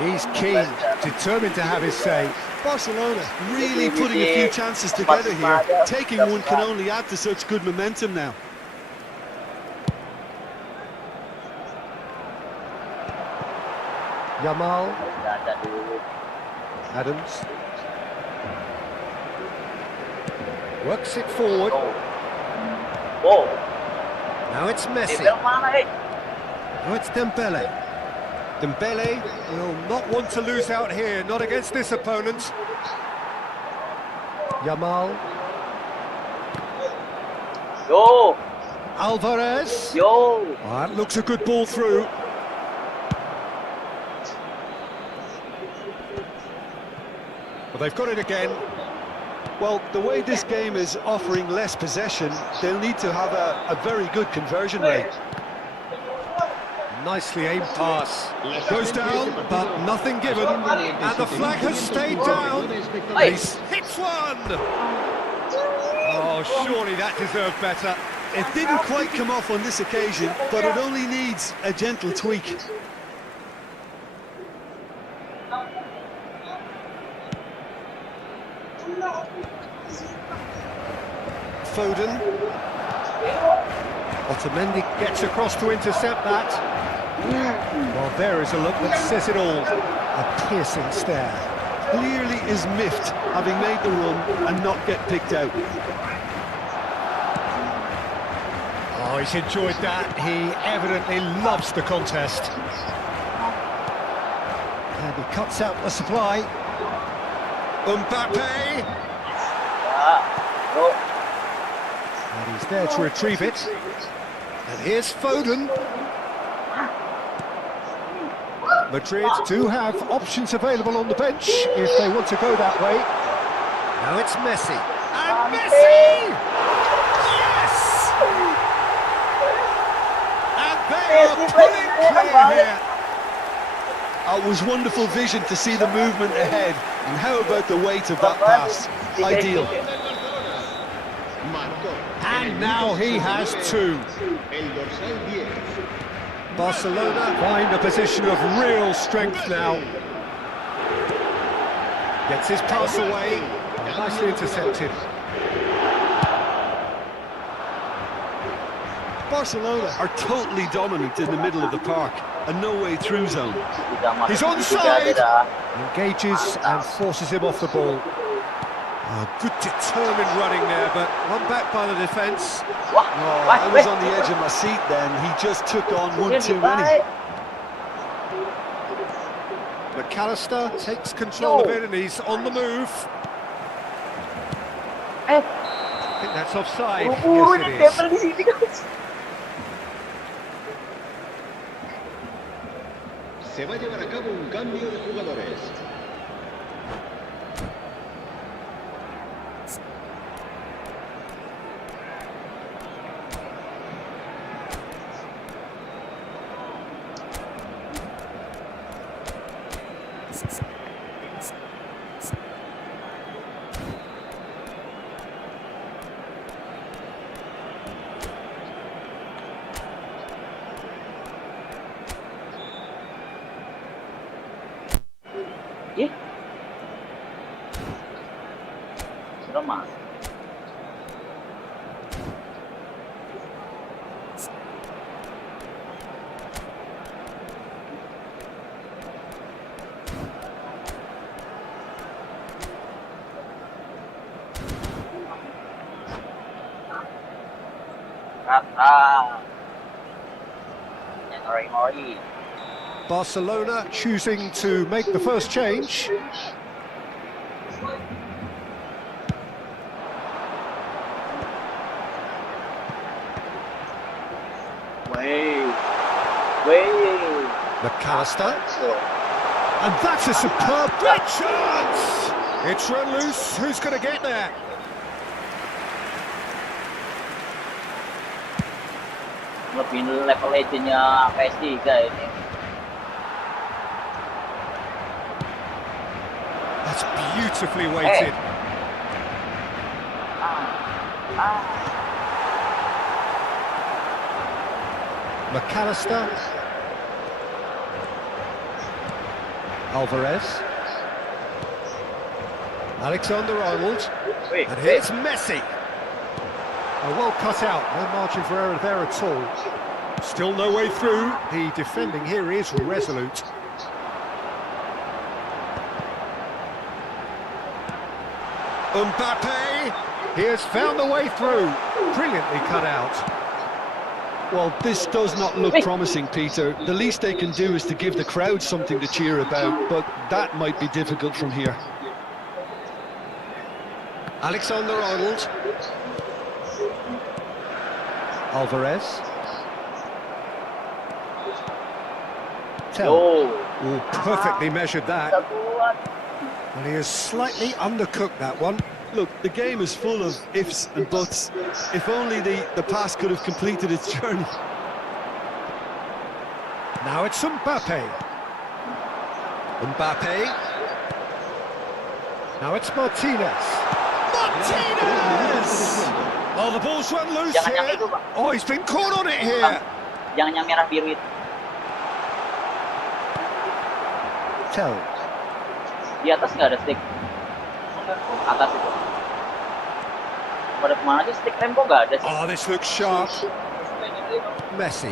He's keen, determined to have his say. Barcelona really putting a few chances together here. Taking one can only add to such good momentum now. Yamal. Adams. Works it forward. Oh, Now it's Messi. mana Now it's Dembele. Dembele will not want to lose out here, not against this opponent. Yamal. Yo, Alvarez. yo. That looks a good ball through. But they've got it again. Well, the way this game is offering less possession, they'll need to have a very good conversion rate. Nicely aimed pass. Goes down, but nothing given. And the flag has stayed down. He hits one! Oh, surely that deserved better. It didn't quite come off on this occasion, but it only needs a gentle tweak. Foden. Otamendi gets across to intercept that. Well, there is a look that says it all. A piercing stare. Clearly is miffed, having made the run and not get picked out. Oh, he's enjoyed that. He evidently loves the contest. And he cuts out the supply. Mbappe! Yo. And he's there to retrieve it. And here's Foden. Madrid do have options available on the bench if they want to go that way. Now it's Messi. And Messi! Yes! And they are pulling clear here. It was wonderful vision to see the movement ahead. And how about the weight of that pass? Ideal. And now he has two. El dorsal 10. Barcelona find a position of real strength now. Gets his pass away. Nicely intercepted. Barcelona are totally dominant in the middle of the park. A no-way through zone. He's onside. Engages and forces him off the ball. Oh, good determined running there, but one back by the defence. Oh, I was on the edge of my seat then. He just took on one too many. McAllister takes control of it and he's on the move. I think that's offside. Yes, it is. Se va a llevar a cabo un cambio de jugadores. Ih. Sudah mas. Oi. Barcelona choosing to make the first change. Wey. McAllister. So, And that's a superb great chance! It's run loose. Who's going to get there? lebih level legendnya PS3 ini. That's beautifully weighted. McAllister. Alvarez. Alexander-Arnold. And here's Messi. Oh, well cut out, no margin for error there at all. Still no way through. The defending here is resolute. Mbappe. He has found the way through. Brilliantly cut out. Well, this does not look promising, Peter. The least they can do is to give the crowd something to cheer about, but that might be difficult from here. Alexander-Arnold. Alvarez. Oh, Perfectly measured that. And he has slightly undercooked that one. Look, the game is full of ifs and buts. If only the pass could have completed its journey. Now it's Mbappe. Mbappe. Now it's Martinez. Martinez! Oh, the ball's run loose jangan yang here. itu, Pak. Oh, he's been caught on it here. Jangan yang merah biru itu. Tell. Di atas nggak ada stick. Atas itu. Pada kemana sih stick rem kok nggak ada sih? Oh, this looks sharp. Messi.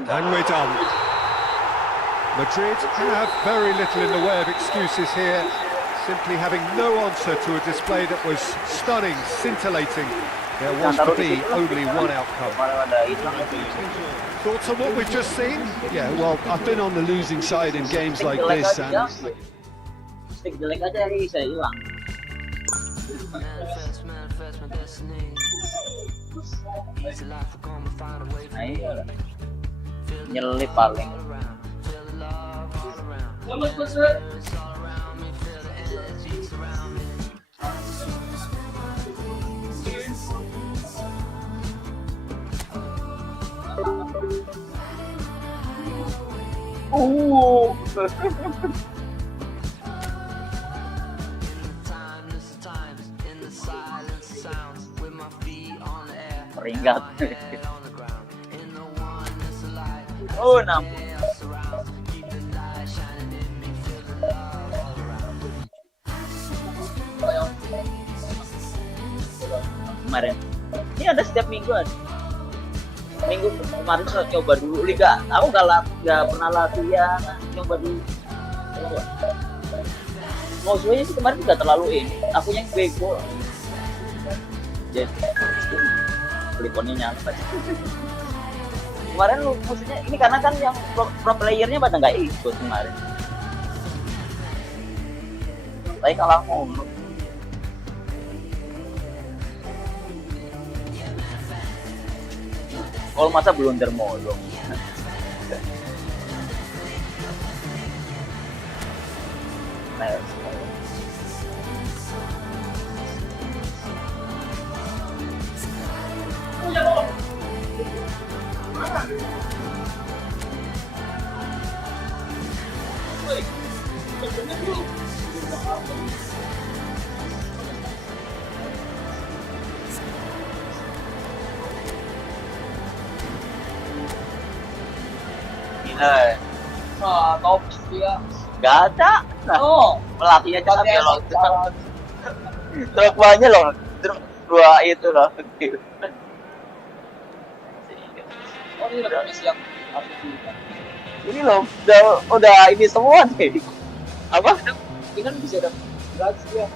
And we're done. Madrid have very little in the way of excuses here. Simply having no answer to a display that was stunning, scintillating. There was to be only one outcome. Malah ada itu. Thoughts on what we've just seen? Yeah, well, I've been on the losing side in games Stick like jelek this, aja. and Stick jelek aja bisa hilang. Nah, iya. Nyelip paling. Peringkat. Oh, nampun. Kemarin ini ada setiap minggu ada. Minggu kemarin saya coba dulu liga. Aku nggak pernah latihan, coba dulu. Mau sebenarnya sih kemarin nggak terlalu ini. Aku yang bego. Jadi teleponnya nyampe. Kemarin lu maksudnya ini karena kan yang pro playernya pada nggak ikut kemarin. Tapi kalah mulu. Kalau masa blunder mulu. Top dia nggak ada. Oh, pelatihnya cuma belok. Truk banyak loh, truk dua itu loh. Oh, ini udah siap. Ini loh, udah ini semua nih. Apa? Ini kan bisa ada gratis ya.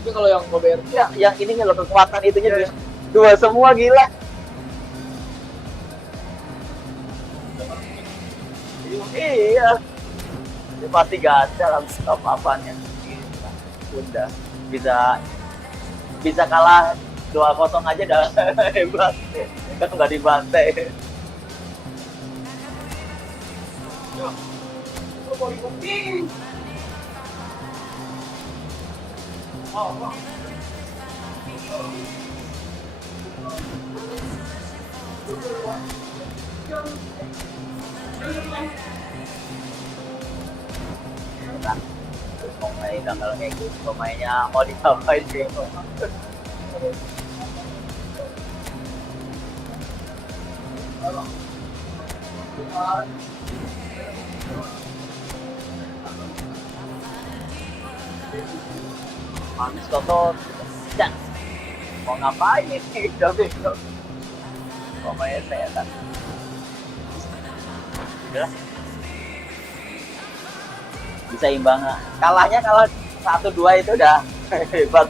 Tapi kalau yang Robert ya, yang ini loh kekuatan itunya dua semua gila. Iya. Ini pasti ganda langsung apa-apanya. Udah bisa kalah 2-0 aja dah hebat. Kan nggak dibantai. Pemain kalau kayak gitu, pemainnya mau diapain sih? Manis Toto, dan mau ngapain ini? Tapi pemainnya saya kan. Udah. Bisa imbang, kalahnya kalau 1-2 itu udah hebat.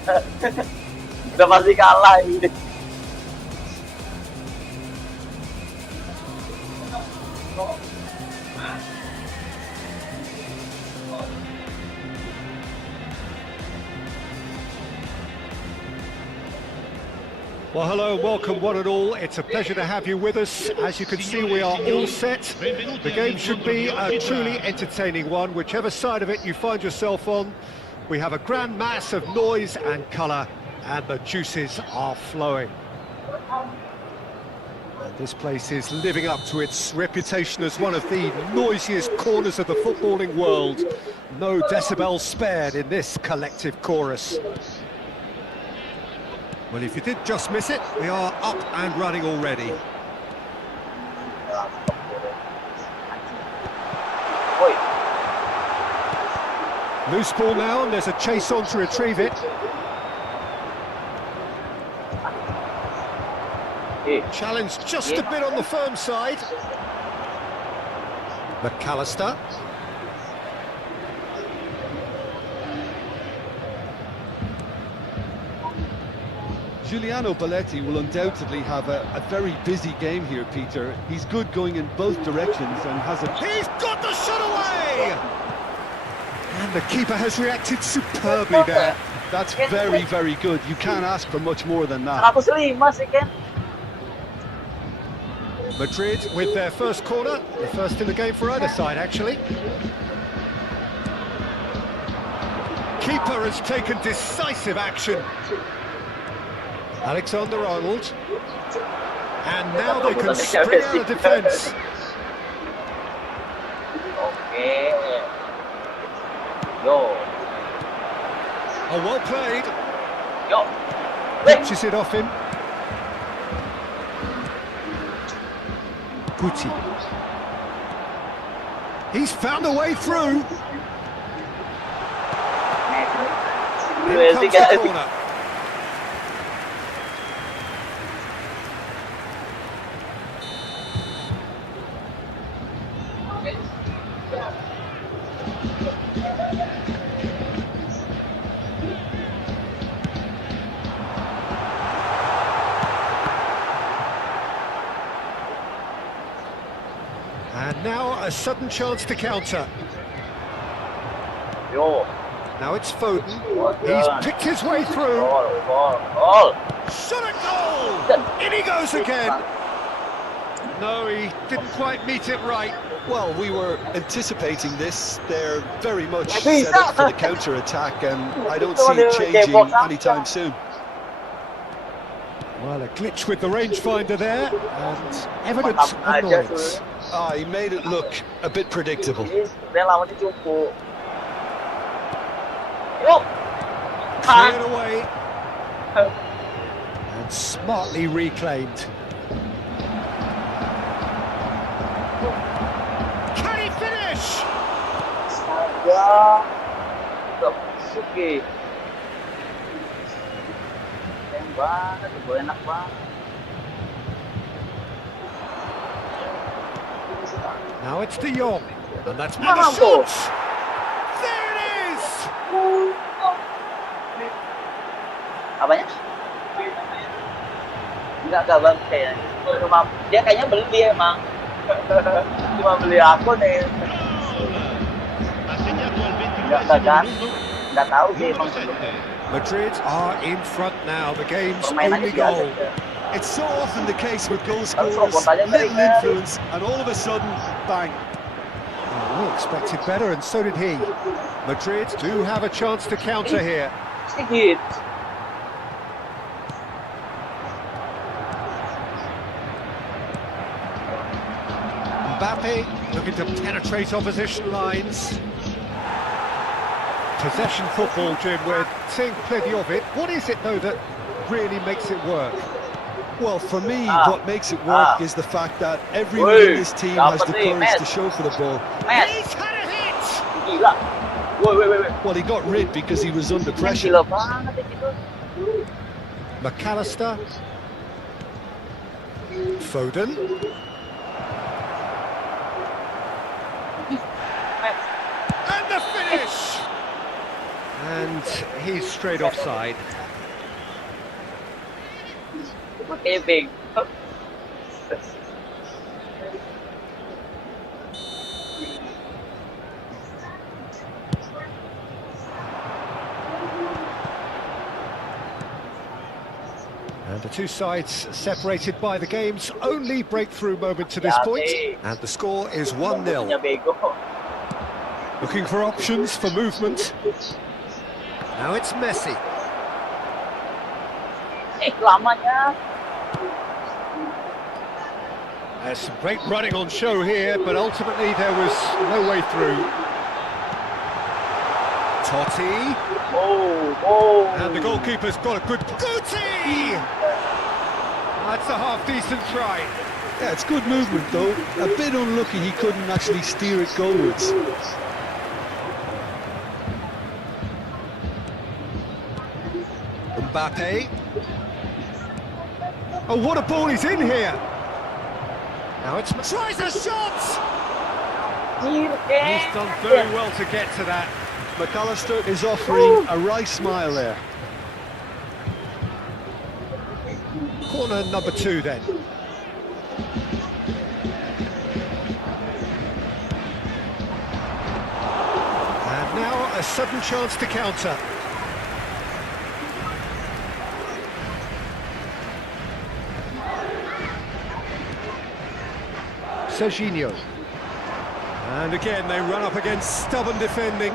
Udah pasti kalah ini. Well, hello and welcome one and all. It's a pleasure to have you with us. As you can see, we are all set. The game should be a truly entertaining one, whichever side of it you find yourself on. We have a grand mass of noise and colour, and the juices are flowing. And this place is living up to its reputation as one of the noisiest corners of the footballing world. No decibels spared in this collective chorus. Well, if you did just miss it, we are up and running already. Loose ball now, and there's a chase on to retrieve it. Challenge just a bit on the firm side. McAllister. Giuliano Belletti will undoubtedly have a very busy game here, Peter. He's good going in both directions and has a... He's got the shot away! And the keeper has reacted superbly there. That's very, very good. You can't ask for much more than that. 105 sih, Ken. Madrid with their first corner, the first in the game for either side, actually. Keeper has taken decisive action. Alexander-Arnold. And now they can spring out of defence. Okay. Yo. Oh, well played. Yo. Pitches it off him. Ikuti. He's found a way through. Here comes the corner. And now a sudden chance to counter. Yo. Now it's Foden. He's picked his way through. Goal. Shot at goal! In he goes again. No, he didn't quite meet it right. Well, we were anticipating this. They're very much set up for the counter-attack, and I don't see it changing anytime soon. Well, a glitch with the rangefinder there, and evidence of annoyance. He made it look a bit predictable. Yo. Cleared away. And smartly reclaimed. Can he finish? Ya. Suki. Banget, gue enak banget. Now it's De Jong, and that's one Mampu. shot. There it is. Apanya? Enggak bang, kayaknya. Dia kayaknya beli emang. Cuma beli akun ya. Ha segnato al Gagal. 22esimo minuto Nggak tahu sih numero emang sebelum 7. Madrid are in front now, the game's permainannya only sih ada. goal. It's so often the case with goal Harus scorers, robot aja little kali, kan? influence, and all of a sudden, bang. We expected better, and so did he. Madrid do have a chance to counter here. Sedikit. Mbappe looking to penetrate opposition lines. Possession football, Jim, we're seeing plenty of it. What is it, though, that really makes it work? Well, for me, Ah. what makes it work is the fact that everyone in this team has the courage to show for the ball. Met. He's had a hit! Gila. Woi. Well, he got rid because he was under pressure. Gila banget itu. McAllister. Foden. Met. And the finish! And he's straight offside. Itu tebing. And the two sides separated by the game's only breakthrough moment to this point. And the score is 1-0. Punya bego. Looking for options for movement. Now it's Messi. Lamanya. There's some great running on show here, but ultimately there was no way through. Totti. Oh. And the goalkeeper's got a good... Ikuti! That's a half-decent try. Yeah, it's good movement, though. A bit unlucky he couldn't actually steer it goalwards. Mbappe. Oh, what a ball he's in here! Now it's... Tries a shot! He's done very well to get to that. McAllister is offering a wry smile there. Corner number 2 then. And now a sudden chance to counter. Serginho. And again they run up against stubborn defending.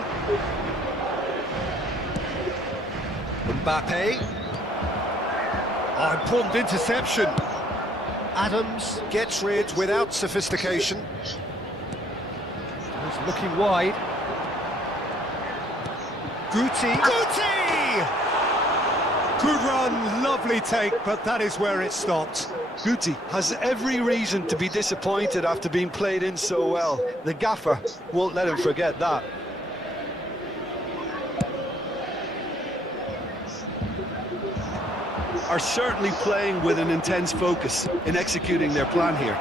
Mbappe. Oh, important interception. Adams gets rid without sophistication. He's looking wide. Guti! Good run, lovely take, but that is where it stopped. Guti has every reason to be disappointed after being played in so well. The gaffer won't let him forget that. Are certainly playing with an intense focus in executing their plan here.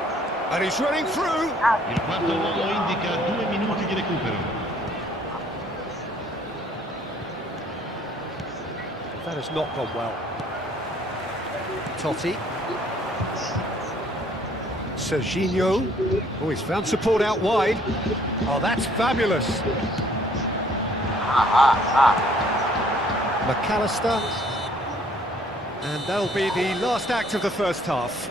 And he's running through. Il quarto uomo indica 2 minuti di recupero. That has not gone well. Totti. Serginho. Oh, he's found support out wide. Oh, that's fabulous. McAllister. And that'll be the last act of the first half.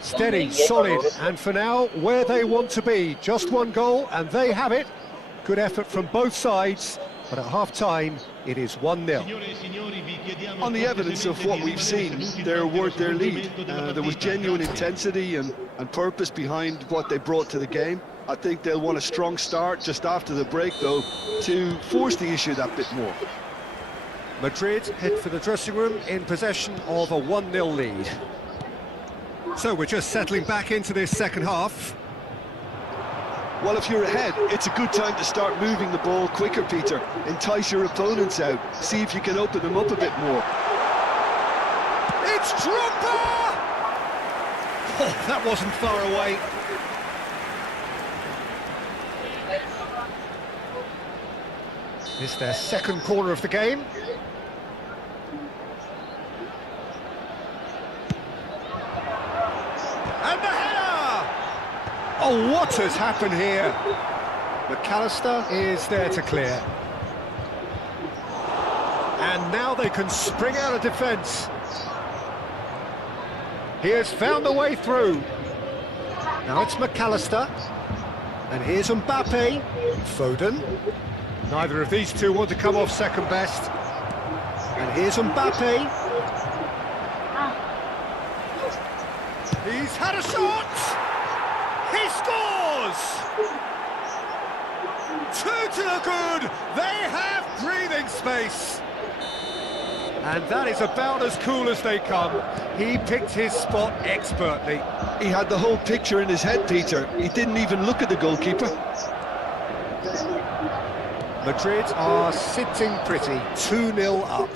Steady, solid, and for now, where they want to be. Just one goal, and they have it. Good effort from both sides, but at half-time, it is 1-0. On the evidence of what we've seen, they're worth their lead. There was genuine intensity and purpose behind what they brought to the game. I think they'll want a strong start just after the break, though, to force the issue that bit more. Madrid head for the dressing room in possession of a 1-0 lead. So we're just settling back into this second half. Well, if you're ahead, it's a good time to start moving the ball quicker, Peter. Entice your opponents out. See if you can open them up a bit more. It's Drogba! Oh, that wasn't far away. It's their second corner of the game. And the header! Oh, what has happened here? McAllister is there to clear. And now they can spring out of defence. He has found a way through. Now it's McAllister. And here's Mbappe. Foden. Neither of these two want to come off second best. And here's Mbappe. He's had a shot! He scores! 2 to the good! They have breathing space! And that is about as cool as they come. He picked his spot expertly. He had the whole picture in his head, Peter. He didn't even look at the goalkeeper. Madrid are sitting pretty, 2-0 up.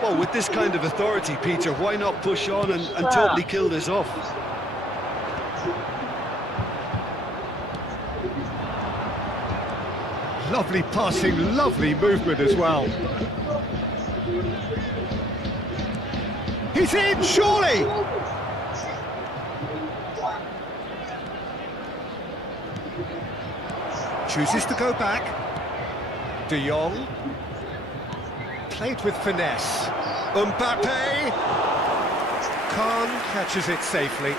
Well, with this kind of authority, Peter, why not push on and totally kill this off? Lovely passing, lovely movement as well. He's in, surely! Chooses to go back. De Jong. Played with finesse. Mbappe! Khan catches it safely.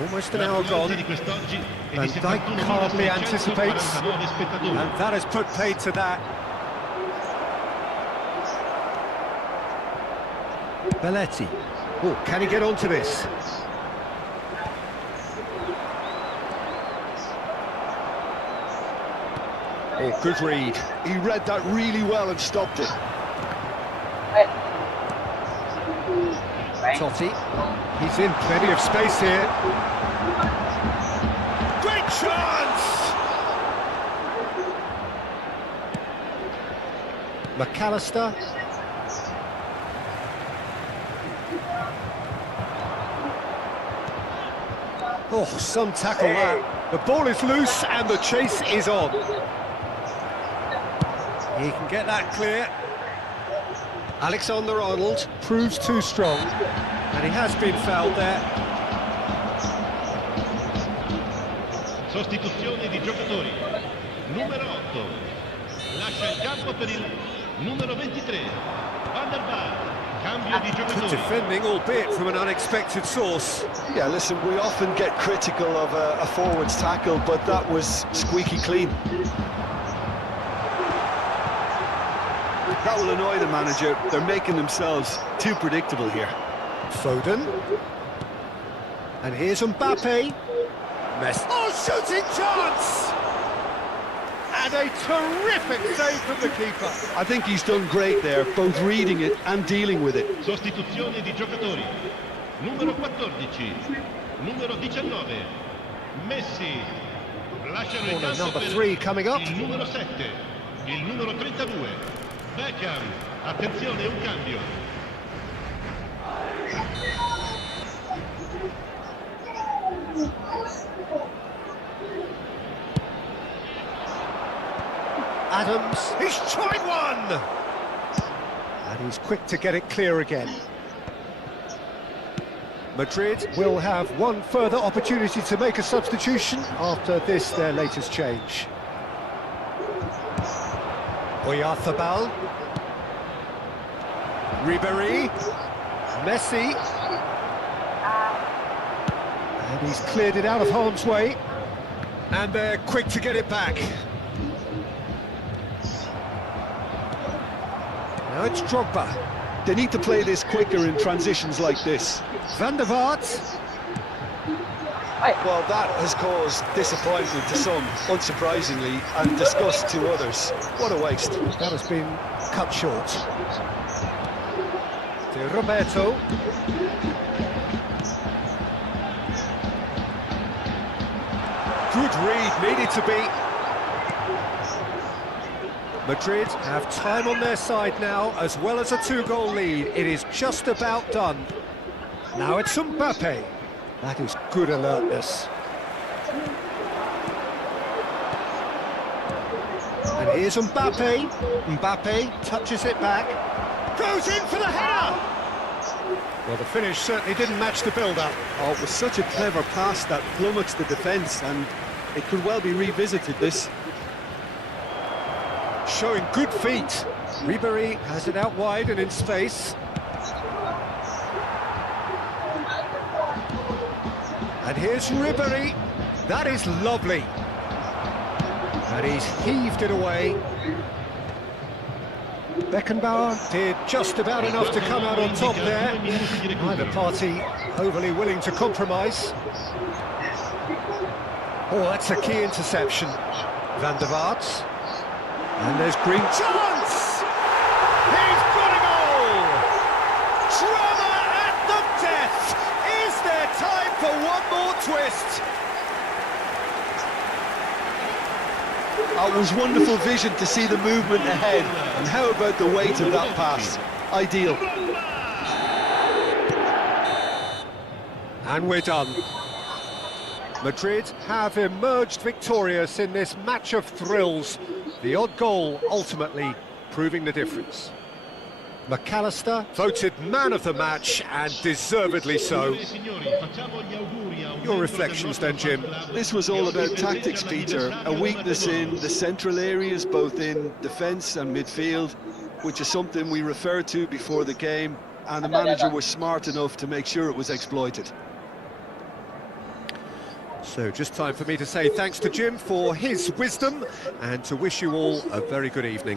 Almost an hour gone. Van Dijk hardly anticipates. And that has put paid to that. Belletti. Oh, can he get onto this? Oh, good read. He read that really well and stopped it. Totti. He's in plenty of space here. Great chance! McAllister. Oh, some tackle that. The ball is loose and the chase is on. He can get that clear. Alexander-Arnold proves too strong, and he has been fouled there. Sostituzione di giocatori. Numero 8. Lascia il campo per il numero 23. Van der Vaart. Cambio di Good giocatori. defending, albeit from an unexpected source. Yeah, listen, we often get critical of a forward's tackle, but that was squeaky clean. That will annoy the manager. They're making themselves too predictable here. Foden. And here's Mbappe. Oh, shooting chance! And a terrific save from the keeper. I think he's done great there, both reading it and dealing with it. Sostituzione di giocatori. Numero 14. Numero 19. Messi. Lasciano il Corner campo number per 3 coming up. il numero 7. Il numero 32. Beckham. Attenzione, un cambio. Adams, he's tried one! And he's quick to get it clear again. Madrid will have one further opportunity to make a substitution after this, their latest change. Oyarzabal. Ribéry. Messi. And he's cleared it out of harm's way. And they're quick to get it back. Now it's Drogba. They need to play this quicker in transitions like this. Van der Vaart. Well, that has caused disappointment to some, unsurprisingly, and disgust to others. What a waste. That has been cut short. To Roberto. Good read, needed to be. Madrid have time on their side now, as well as a 2-goal lead. It is just about done. Now it's Mbappe. That is good alertness. And here's Mbappe. Mbappe touches it back. Goes in for the header! Well, the finish certainly didn't match the build-up. Oh, it was such a clever pass that flummoxed the defence, and it could well be revisited, this. Showing good feet. Ribery has it out wide and in space. And here's Ribery. That is lovely. And he's heaved it away. Beckenbauer did just about enough to come out on top there. Neither party overly willing to compromise. Oh, that's a key interception. Van der Vaart. And there's Green. Chance! He's got a goal! Drama at the death! Is there time for one more twist? Oh, it was wonderful vision to see the movement ahead. And how about the weight of that pass? Ideal. And we're done. Madrid have emerged victorious in this match of thrills. The odd goal ultimately proving the difference. McAllister voted man of the match, and deservedly so. Your reflections then, Jim? This was all about tactics, Peter. A weakness in the central areas, both in defence and midfield, which is something we referred to before the game, and the manager was smart enough to make sure it was exploited. So just time for me to say thanks to Jim for his wisdom, and to wish you all a very good evening.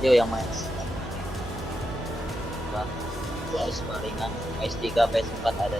Yo yang main harus baringan PS3 PS4 ada.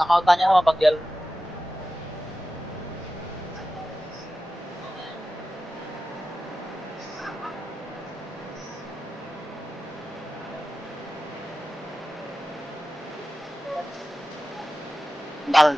Nakautannya sama Bang Dial. Dal.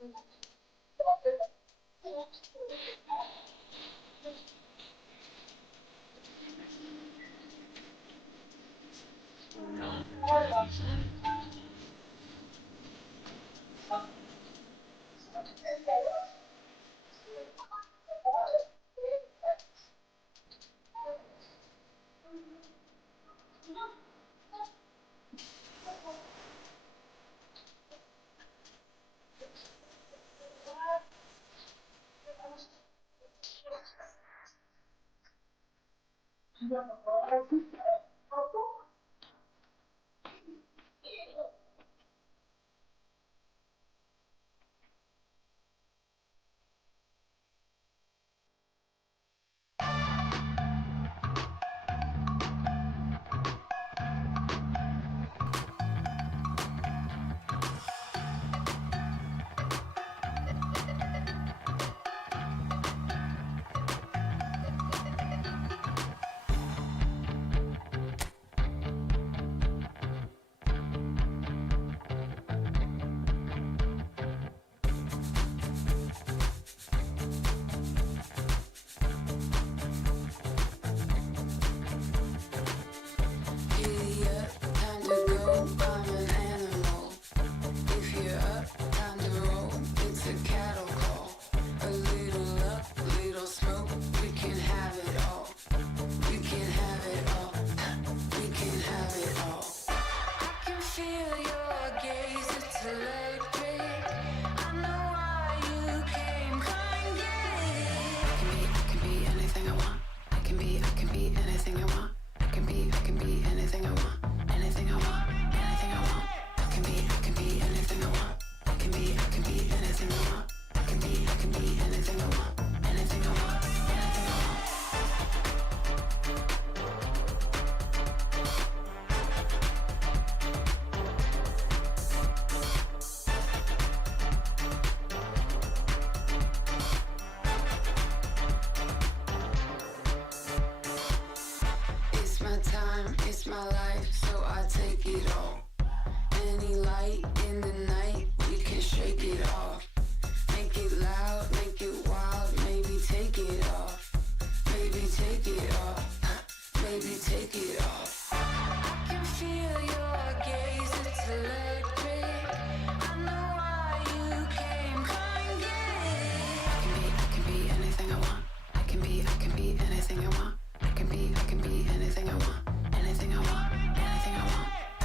I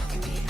can be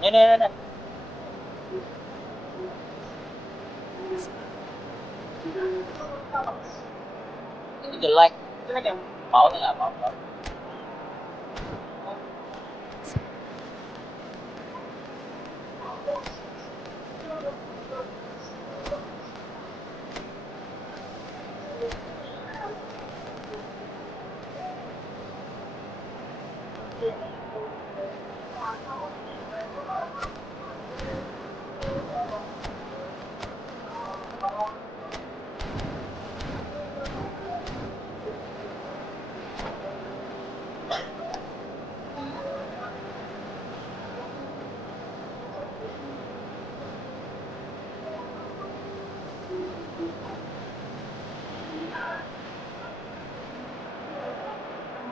Ini. Ini jelek. Mau nggak mau?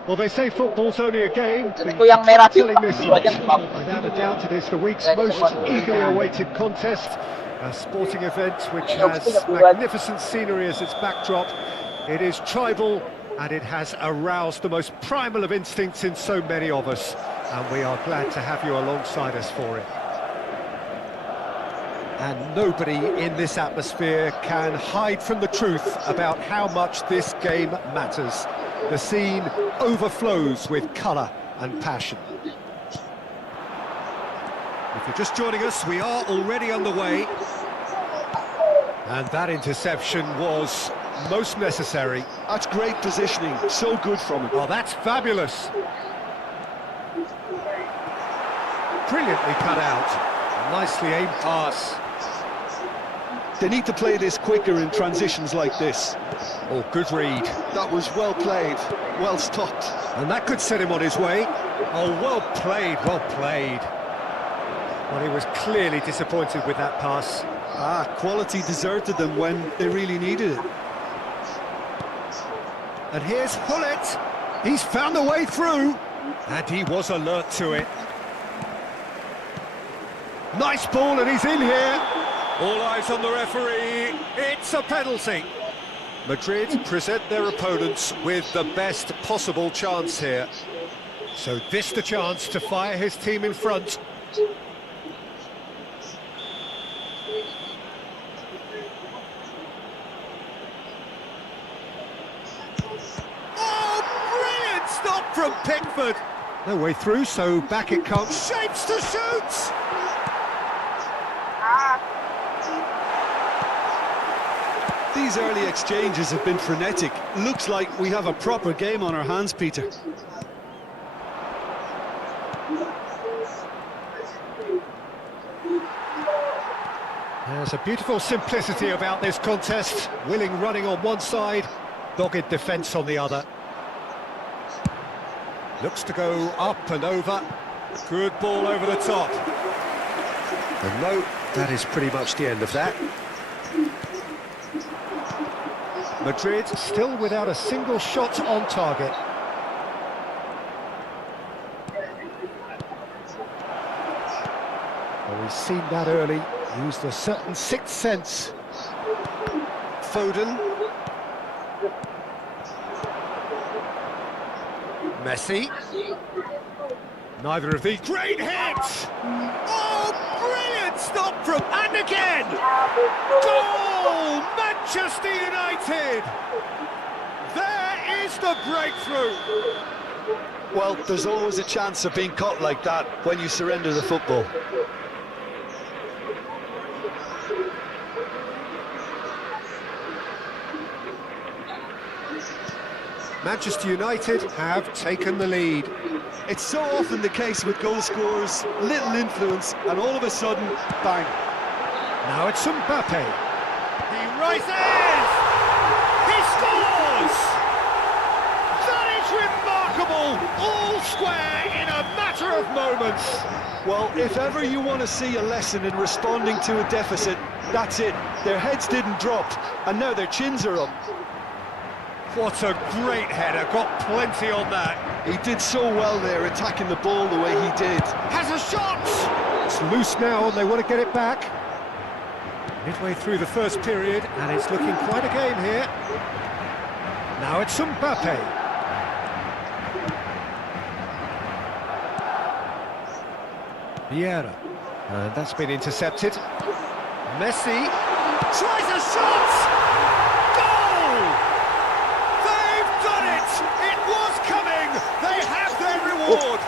Well, they say football's only a game, but Itu yang merah tuh. killing this Dua jam one. Without a doubt, it is the week's most eagerly awaited contest. A sporting event which has magnificent scenery as its backdrop. It is tribal and it has aroused the most primal of instincts in so many of us. And we are glad to have you alongside us for it. And nobody in this atmosphere can hide from the truth about how much this game matters. The scene overflows with colour and passion. If you're just joining us, we are already underway. And that interception was most necessary. That's great positioning, so good from him. Oh, that's fabulous. Brilliantly cut out. A nicely aimed pass. They need to play this quicker in transitions like this. Oh, good read. That was well played, well stopped. And that could set him on his way. Oh, well played, well played. Well, he was clearly disappointed with that pass. Quality deserted them when they really needed it. And here's Hullet. He's found a way through. And he was alert to it. Nice ball, and he's in here. All eyes on the referee. It's a penalty. Madrid present their opponents with the best possible chance here. So this the chance to fire his team in front. Oh, brilliant stop from Pickford. No way through, so back it comes. Shapes to shoot! These early exchanges have been frenetic. Looks like we have a proper game on our hands, Peter. There's a beautiful simplicity about this contest. Willing running on one side, dogged defence on the other. Looks to go up and over. Good ball over the top. And no, that is pretty much the end of that. Madrid still without a single shot on target. Well, we've seen that early. Used a certain sixth sense. Foden. Messi. Neither of these. Great hit! Oh, brilliant stop from... And again! Goal! Manchester United! There is the breakthrough! Well, there's always a chance of being caught like that when you surrender the football. Manchester United have taken the lead. It's so often the case with goal scorers, little influence, and all of a sudden, bang. Now it's Mbappe. He rises! He scores! That is remarkable! All square in a matter of moments. Well, if ever you want to see a lesson in responding to a deficit, that's it. Their heads didn't drop, and now their chins are up. What a great header, got plenty on that. He did so well there, attacking the ball the way he did. Has a shot! It's loose now and they want to get it back. Midway through the first period and it's looking quite a game here. Now it's Mbappe. Vieira. And that's been intercepted. Messi tries a shot! They have their reward!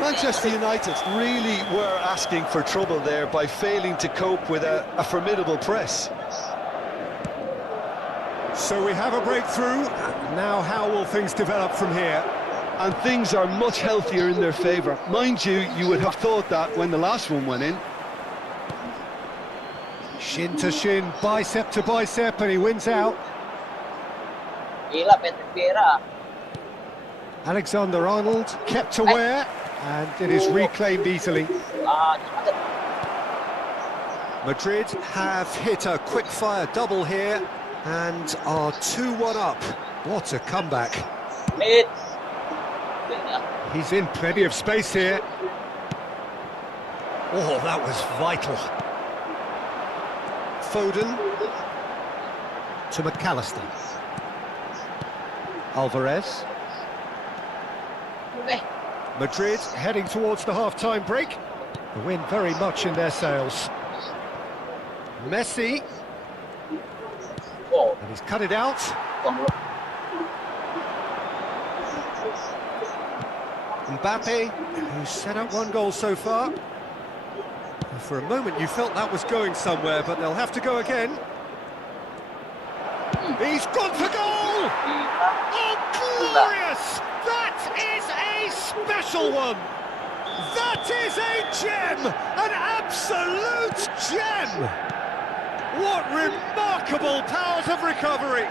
Manchester United really were asking for trouble there by failing to cope with a formidable press. So we have a breakthrough. Now how will things develop from here? And things are much healthier in their favour. Mind you, you would have thought that when the last one went in. Shin to shin, bicep to bicep, and he wins out. Alexander-Arnold kept aware, and it is reclaimed easily. Madrid have hit a quick-fire double here, and are 2-1 up. What a comeback. He's in plenty of space here. Oh, that was vital. Foden to McAllister. Alvarez. Madrid heading towards the half-time break. The wind very much in their sails. Messi. And he's cut it out. Mbappe, who's set up one goal so far. For a moment you felt that was going somewhere, but they'll have to go again. He's gone for goal! Oh, glorious! That is a special one! That is a gem! An absolute gem! What remarkable powers of recovery!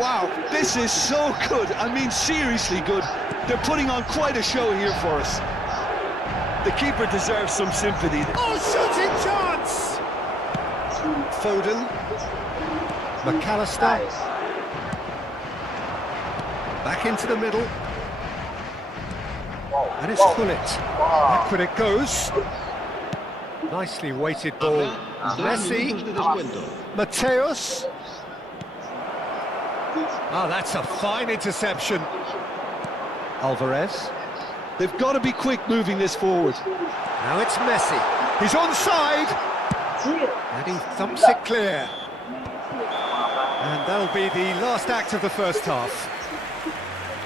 Wow, this is so good. I mean, seriously good. They're putting on quite a show here for us. The keeper deserves some sympathy. Oh, shooting chance! Foden. McAllister. Back into the middle. And it's Gullit. Back when it goes. Nicely weighted ball. Messi. Minutos de descuento. Mateus. Oh, that's a fine interception. Alvarez. They've got to be quick moving this forward. Now it's Messi. He's onside. And he thumps it clear. And that'll be the last act of the first half.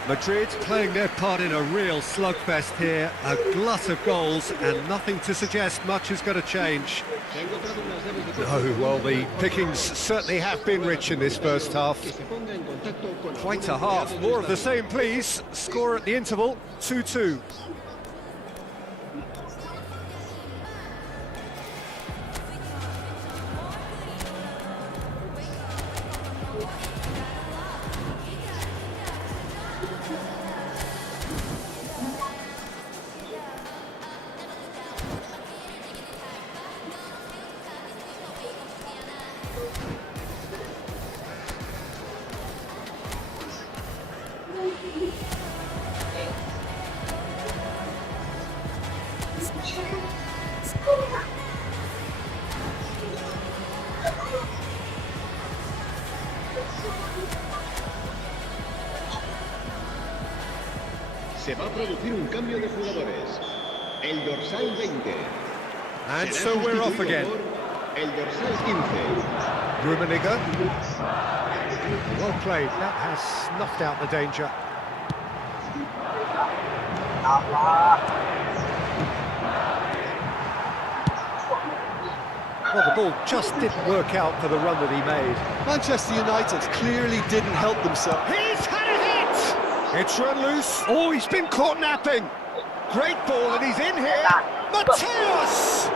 Madrid playing their part in a real slugfest here. A glut of goals and nothing to suggest much is going to change. Oh, well, the pickings certainly have been rich in this first half. Quite a half. More of the same, please. Score at the interval, 2-2. Se va a producir un cambio de jugadores. El dorsal 20. And Será so we're off sustituido again. por el dorsal 15. Rummenigge. Well played. That has snuffed out the danger. Well, the ball just didn't work out for the run that he made. Manchester United clearly didn't help themselves. He's had a hit! It's run loose. Oh, he's been caught napping. Great ball, and he's in here. Mateus!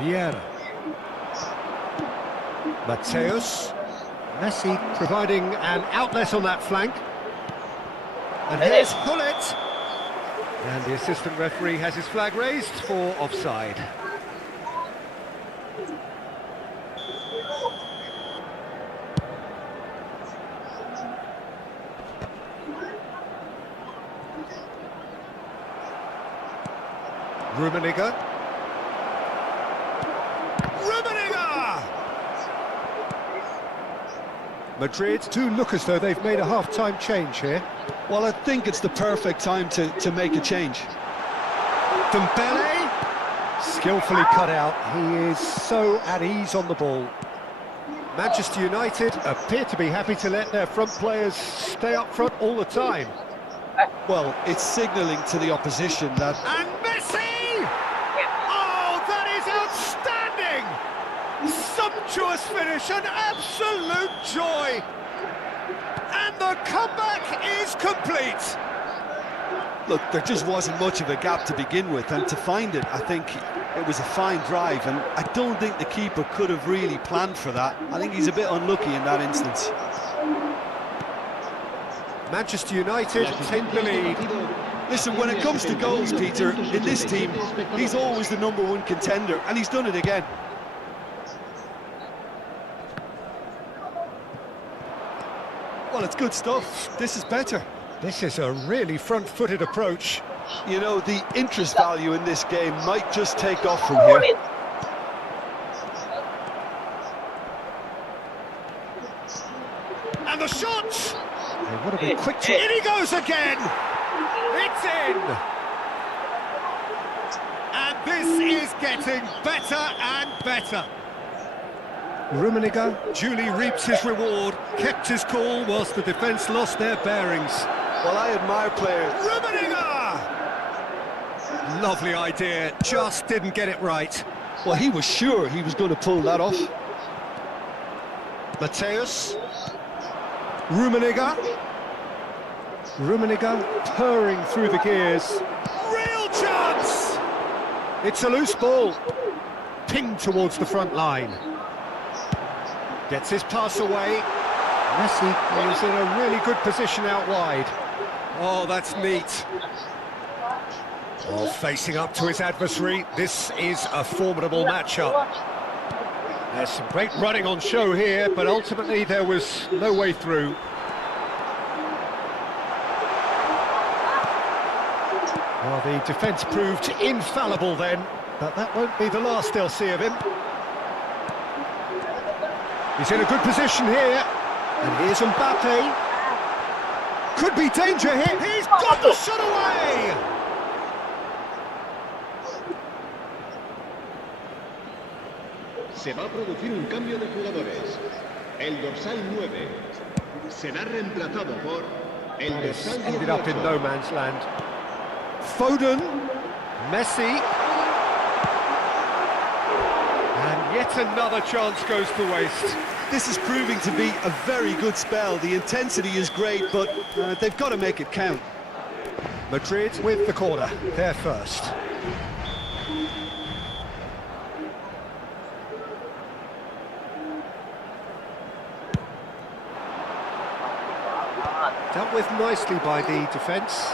Vieira. Mateus. Messi providing an outlet on that flank. And here's Hullet. And the assistant referee has his flag raised for offside. Rummenigge. Madrid do look as though they've made a half-time change here. Well, I think it's the perfect time to make a change. Dembele, skillfully cut out. He is so at ease on the ball. Manchester United appear to be happy to let their front players stay up front all the time. Well, it's signalling to the opposition that... And Messi! Oh, that is outstanding! Sumptuous finish, an absolute joy! And the comeback is complete! Look, there just wasn't much of a gap to begin with, and to find it, I think it was a fine drive, and I don't think the keeper could have really planned for that. I think he's a bit unlucky in that instance. Manchester United take the lead. Listen, when it comes to goals, Peter, in this team, he's always the #1 contender, and he's done it again. Well, it's good stuff. This is better. This is a really front-footed approach. You know, the interest value in this game might just take off from here. And the shot! They would have been quick to... In he goes again! It's in! And this is getting better and better. Rummenigge duly reaps his reward, kept his cool whilst the defence lost their bearings. Well, I admire players. Rummenigge! Lovely idea, just didn't get it right. Well, he was sure he was going to pull that off. Mateus. Rummenigge. Rummenigge purring through the gears. Real chance! It's a loose ball. Pinged towards the front line. Gets his pass away. Messi is in a really good position out wide. Oh, that's neat. Oh, facing up to his adversary, this is a formidable matchup. There's some great running on show here, but ultimately there was no way through. Well, the defence proved infallible then, but that won't be the last they'll see of him. He's in a good position here, and here's Mbappe. Could be danger here, he's got the shot away! Se va a producir un cambio de jugadores. El dorsal 9 será reemplazado por el dorsal Ended up in 18. no man's land. Foden, Messi, and yet another chance goes to waste. This is proving to be a very good spell. The intensity is great, but they've got to make it count. Madrid with the corner, they're first. Dealt with nicely by the defence.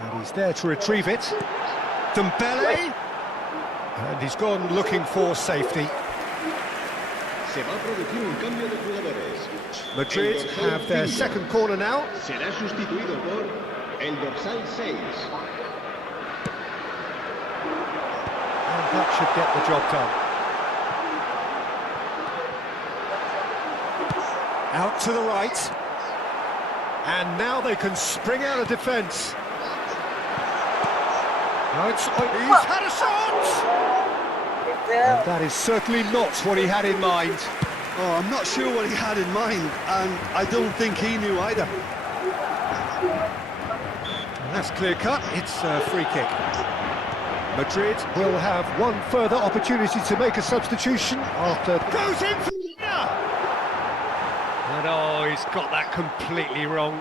And he's there to retrieve it. Dembele! And he's gone looking for safety. Se va a producir un cambio de jugadores. Madrid El dorsal have their 5 second corner now. será sustituido por el dorsal 6. And that should get the job done. Out to the right. And now they can spring out of defence. He's had a shot! And that is certainly not what he had in mind. Oh, I'm not sure what he had in mind, and I don't think he knew either. And that's clear cut, it's a free kick. Madrid will have one further opportunity to make a substitution after... Goes in for... And oh, he's got that completely wrong.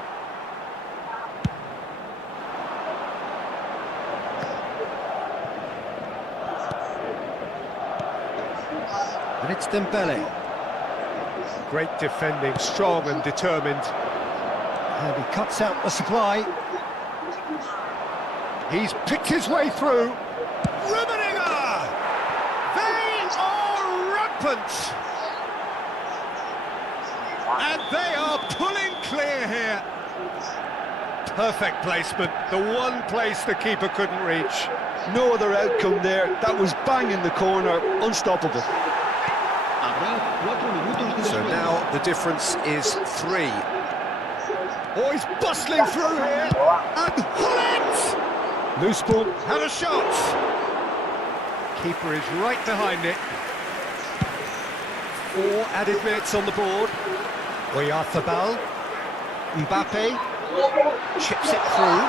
And it's Dembele. Great defending, strong and determined. And he cuts out the supply. He's picked his way through. Rummenigge! They are rampant! And they are pulling clear here. Perfect placement, the one place the keeper couldn't reach. No other outcome there. That was bang in the corner, unstoppable. So now the difference is 3. Oh, he's bustling through here. And Hullet! Loose ball, had a shot. Keeper is right behind it. 4 added minutes on the board. Oyarzabal, Mbappe, chips it through.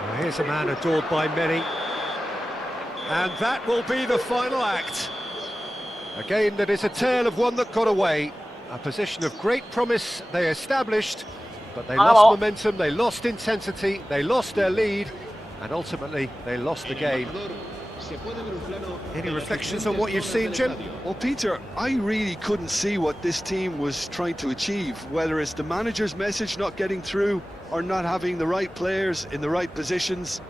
Well, here's a man adored by many. And that will be the final act. A game that is a tale of one that got away. A position of great promise they established, but they lost momentum, they lost intensity, they lost their lead, and ultimately they lost the game. Any reflections on what you've seen, Jim? Well, Peter, I really couldn't see what this team was trying to achieve, whether it's the manager's message not getting through or not having the right players in the right positions.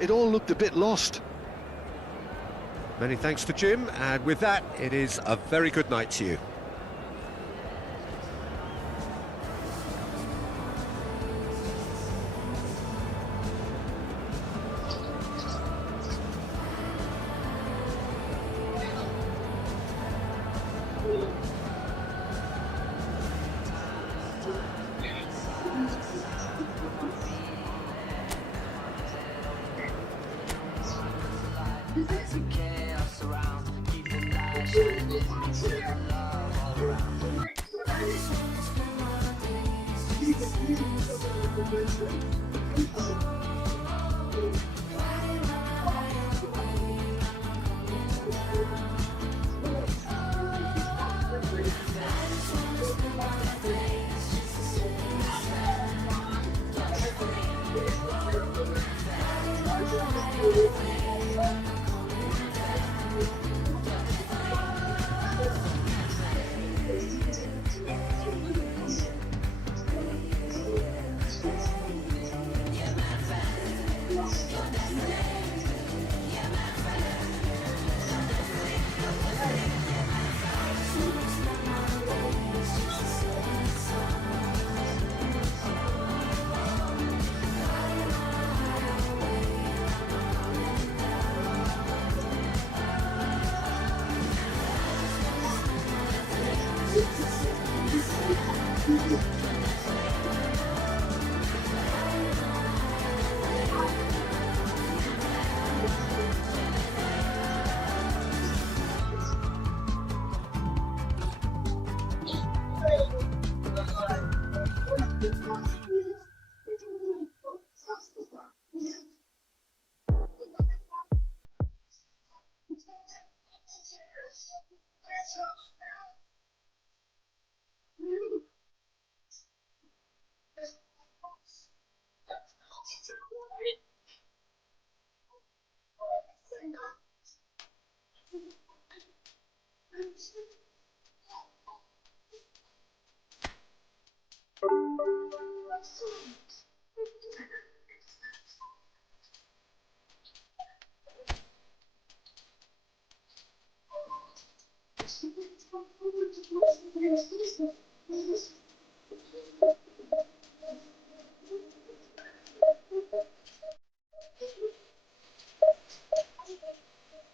It all looked a bit lost. Many thanks to Jim, and with that, it is a very good night to you.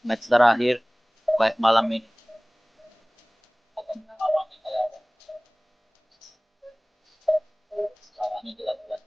Match terakhir malam ini akan mengalami kayak sekarang ini dilakukan.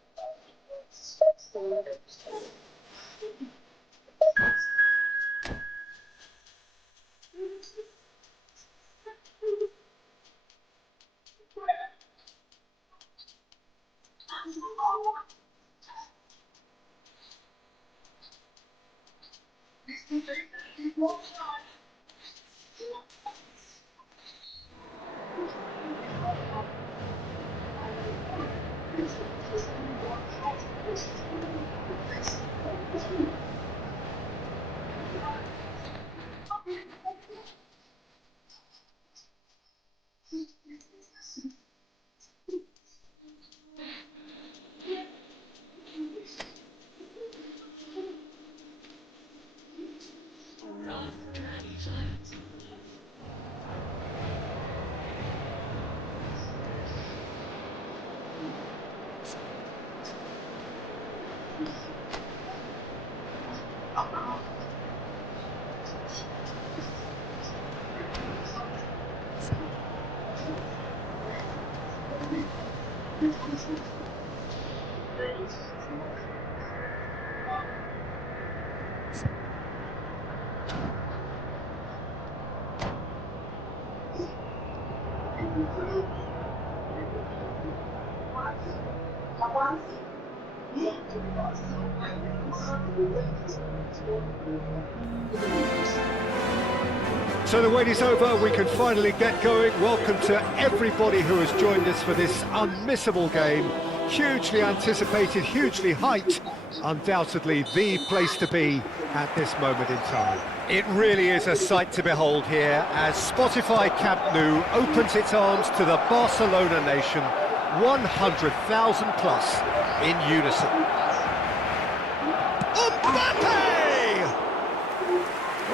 So the wait is over, we can finally get going. Welcome to everybody who has joined us for this unmissable game. Hugely anticipated, hugely hyped. Undoubtedly the place to be at this moment in time. It really is a sight to behold here as Spotify Camp Nou opens its arms to the Barcelona nation, 100,000 plus in unison.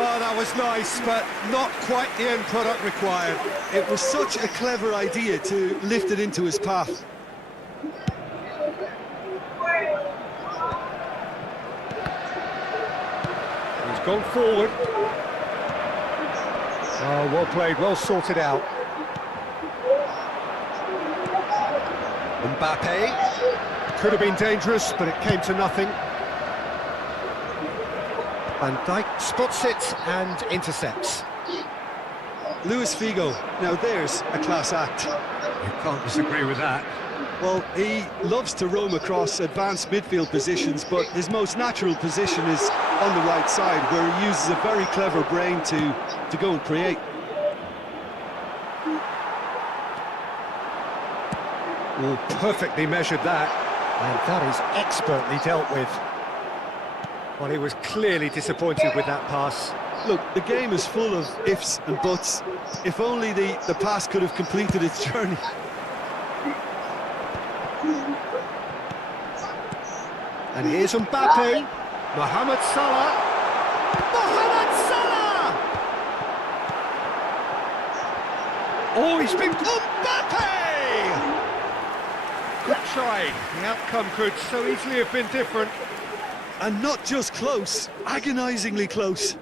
Oh, that was nice, but not quite the end product required. It was such a clever idea to lift it into his path. He's gone forward. Oh, well played, well sorted out. Mbappe. Could have been dangerous, but it came to nothing. Van Dijk spots it and intercepts. Luis Figo, now there's a class act. You can't disagree with that. Well, he loves to roam across advanced midfield positions, but his most natural position is on the right side, where he uses a very clever brain to go and create. Oh, perfectly measured that, and that is expertly dealt with. Well, he was clearly disappointed with that pass. Look, the game is full of ifs and buts. If only the pass could have completed its journey. And here's Mbappe. Mohamed Salah. Mohamed Salah! Oh, he's been... Mbappe! Good try. The outcome could so easily have been different. And not just close, agonisingly close.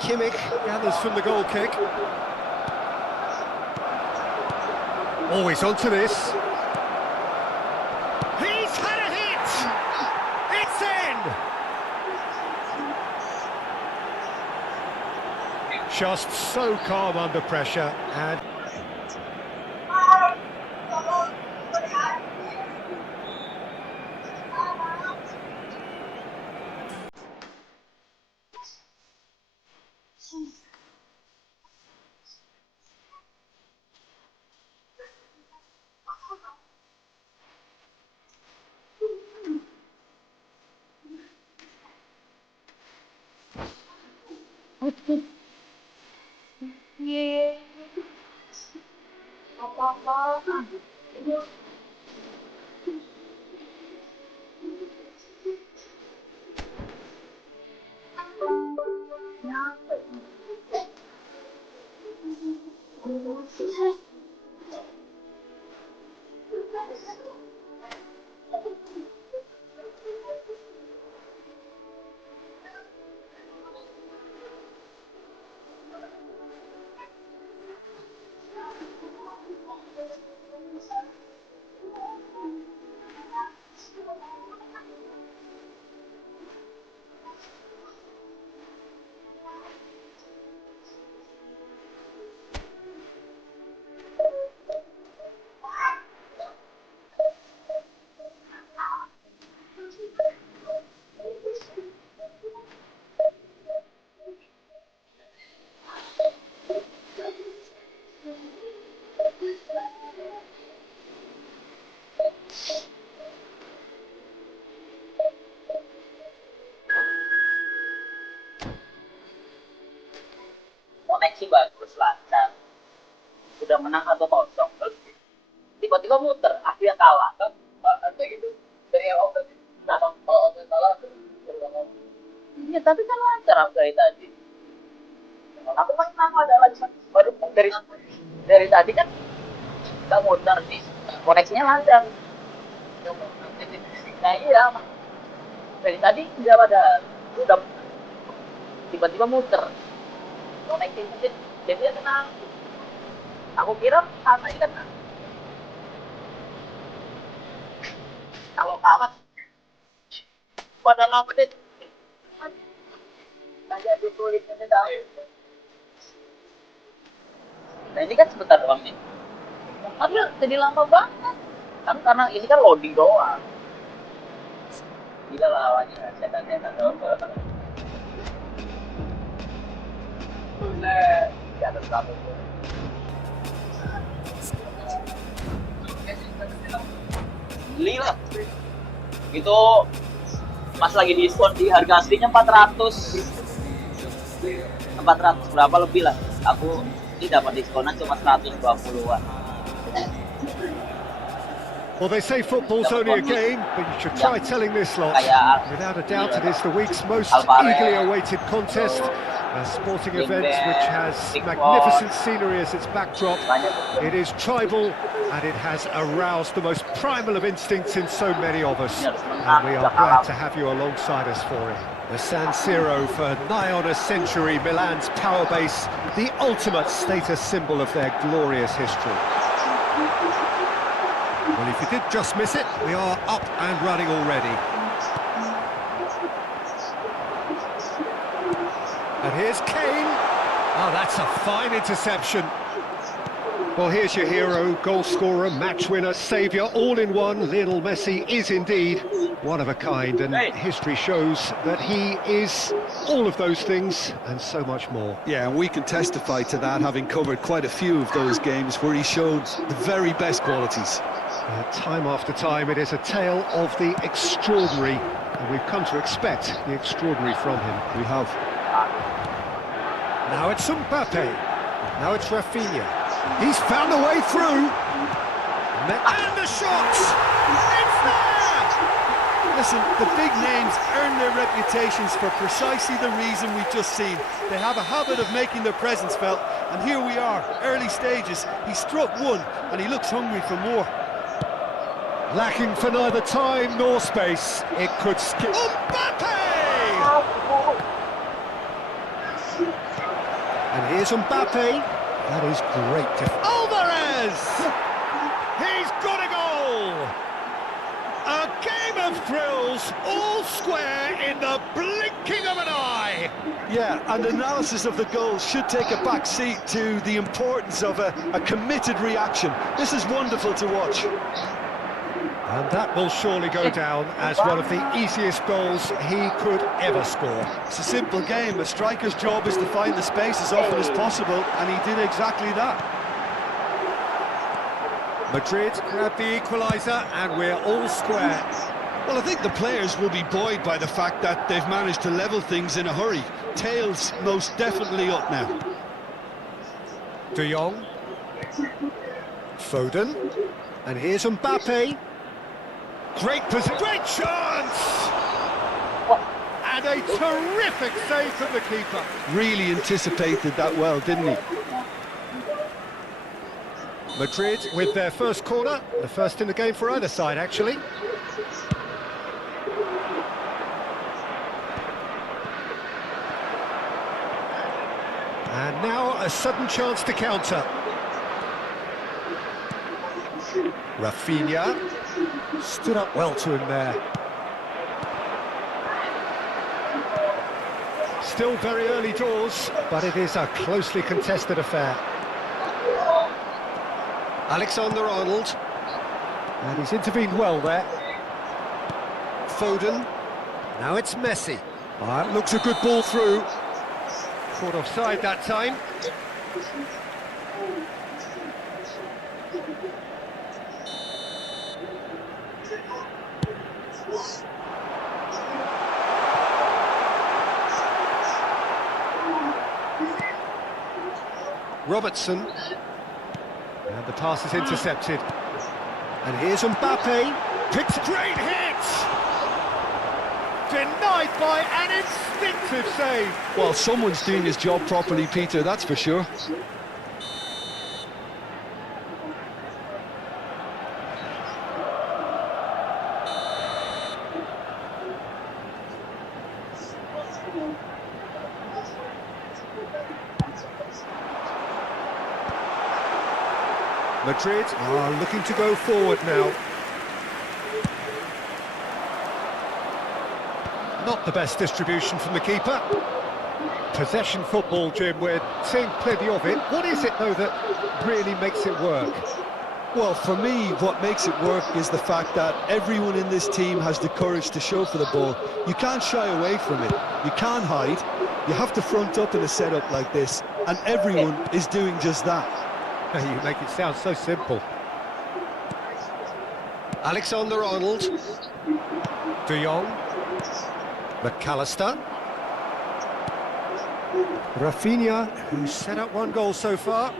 Kimmich gathers from the goal kick. Oh, he's onto this. He's had a hit! It's in! Just so calm under pressure and... Koneksi bagus, lancar. Udah menang atau kosong, terus tiba-tiba muter, akhirnya kalah kan? Atau gitu dari awal tadi. Nah, kalau salah, iya tapi kan lancar aku dari tadi. Aku main sama ada lagi baru dari tadi kan kita muter nih, koneksinya lancar. Nah iya, dari tadi udah tiba-tiba muter. Koneksi jadi ya tenang. Aku kira sama ini kan kalau kawan pada lama deh aja ditulis ini dah. Nah ini kan sebentar doang nih, tapi jadi lama banget kan karena ini kan loading doang. Gila lawannya setan-setan doang. Di atas kamu beli lah itu pas lagi diskon di harga aslinya 400 berapa lebih lah, aku ini dapat diskonan cuma 120-an. Well, they say football's only a game, but you should try telling this lot. Without a doubt, it is the week's most eagerly awaited contest. A sporting event which has magnificent scenery as its backdrop. It is tribal and it has aroused the most primal of instincts in so many of us. And we are glad to have you alongside us for it. The San Siro for nigh on a century, Milan's power base, the ultimate status symbol of their glorious history. Well, if you did just miss it, we are up and running already. And here's Kane. Oh, that's a fine interception. Well, here's your hero, goal scorer, match winner, saviour, all in one. Lionel Messi is indeed one of a kind, and history shows that he is all of those things and so much more. Yeah, and we can testify to that, having covered quite a few of those games where he showed the very best qualities. Time after time, it is a tale of the extraordinary, and we've come to expect the extraordinary from him. We have. Now it's Mbappe. Now it's Rafinha. He's found a way through. And the shot! It's there! Listen, the big names earn their reputations for precisely the reason we've just seen. They have a habit of making their presence felt, and here we are, early stages. He struck one, and he looks hungry for more. Lacking for neither time nor space. It could skip. Mbappe! And here's Mbappe. That is great. Alvarez! He's got a goal! A game of thrills, all square in the blinking of an eye. Yeah, and analysis of the goal should take a back seat to the importance of a committed reaction. This is wonderful to watch. And that will surely go down as one of the easiest goals he could ever score. It's a simple game. A striker's job is to find the space as often as possible, and he did exactly that. Madrid grab the equaliser, and we're all square. Well, I think the players will be buoyed by the fact that they've managed to level things in a hurry. Tails most definitely up now. De Jong. Foden. And here's Mbappe. Great chance! And a terrific save from the keeper. Really anticipated that well, didn't he? Madrid with their first corner, the first in the game for either side, actually. And now a sudden chance to counter. Rafinha stood up well to him there. Still very early doors, but it is a closely contested affair. Alexander-Arnold. And he's intervened well there. Foden. Now it's Messi. That looks a good ball through. Caught offside that time. Robertson. And the pass is intercepted. And here's Mbappe. Picks a great hit! Denied by an instinctive save. Well, someone's doing his job properly, Peter, that's for sure. Madrid are looking to go forward now. Not the best distribution from the keeper. Possession football, Jim, we're seeing plenty of it. What is it, though, that really makes it work? Well, for me, what makes it work is the fact that everyone in this team has the courage to show for the ball. You can't shy away from it. You can't hide. You have to front up in a setup like this, and everyone is doing just that. You make it sound so simple. Alexander-Arnold. De Jong. McAllister. Rafinha, who's set up one goal so far.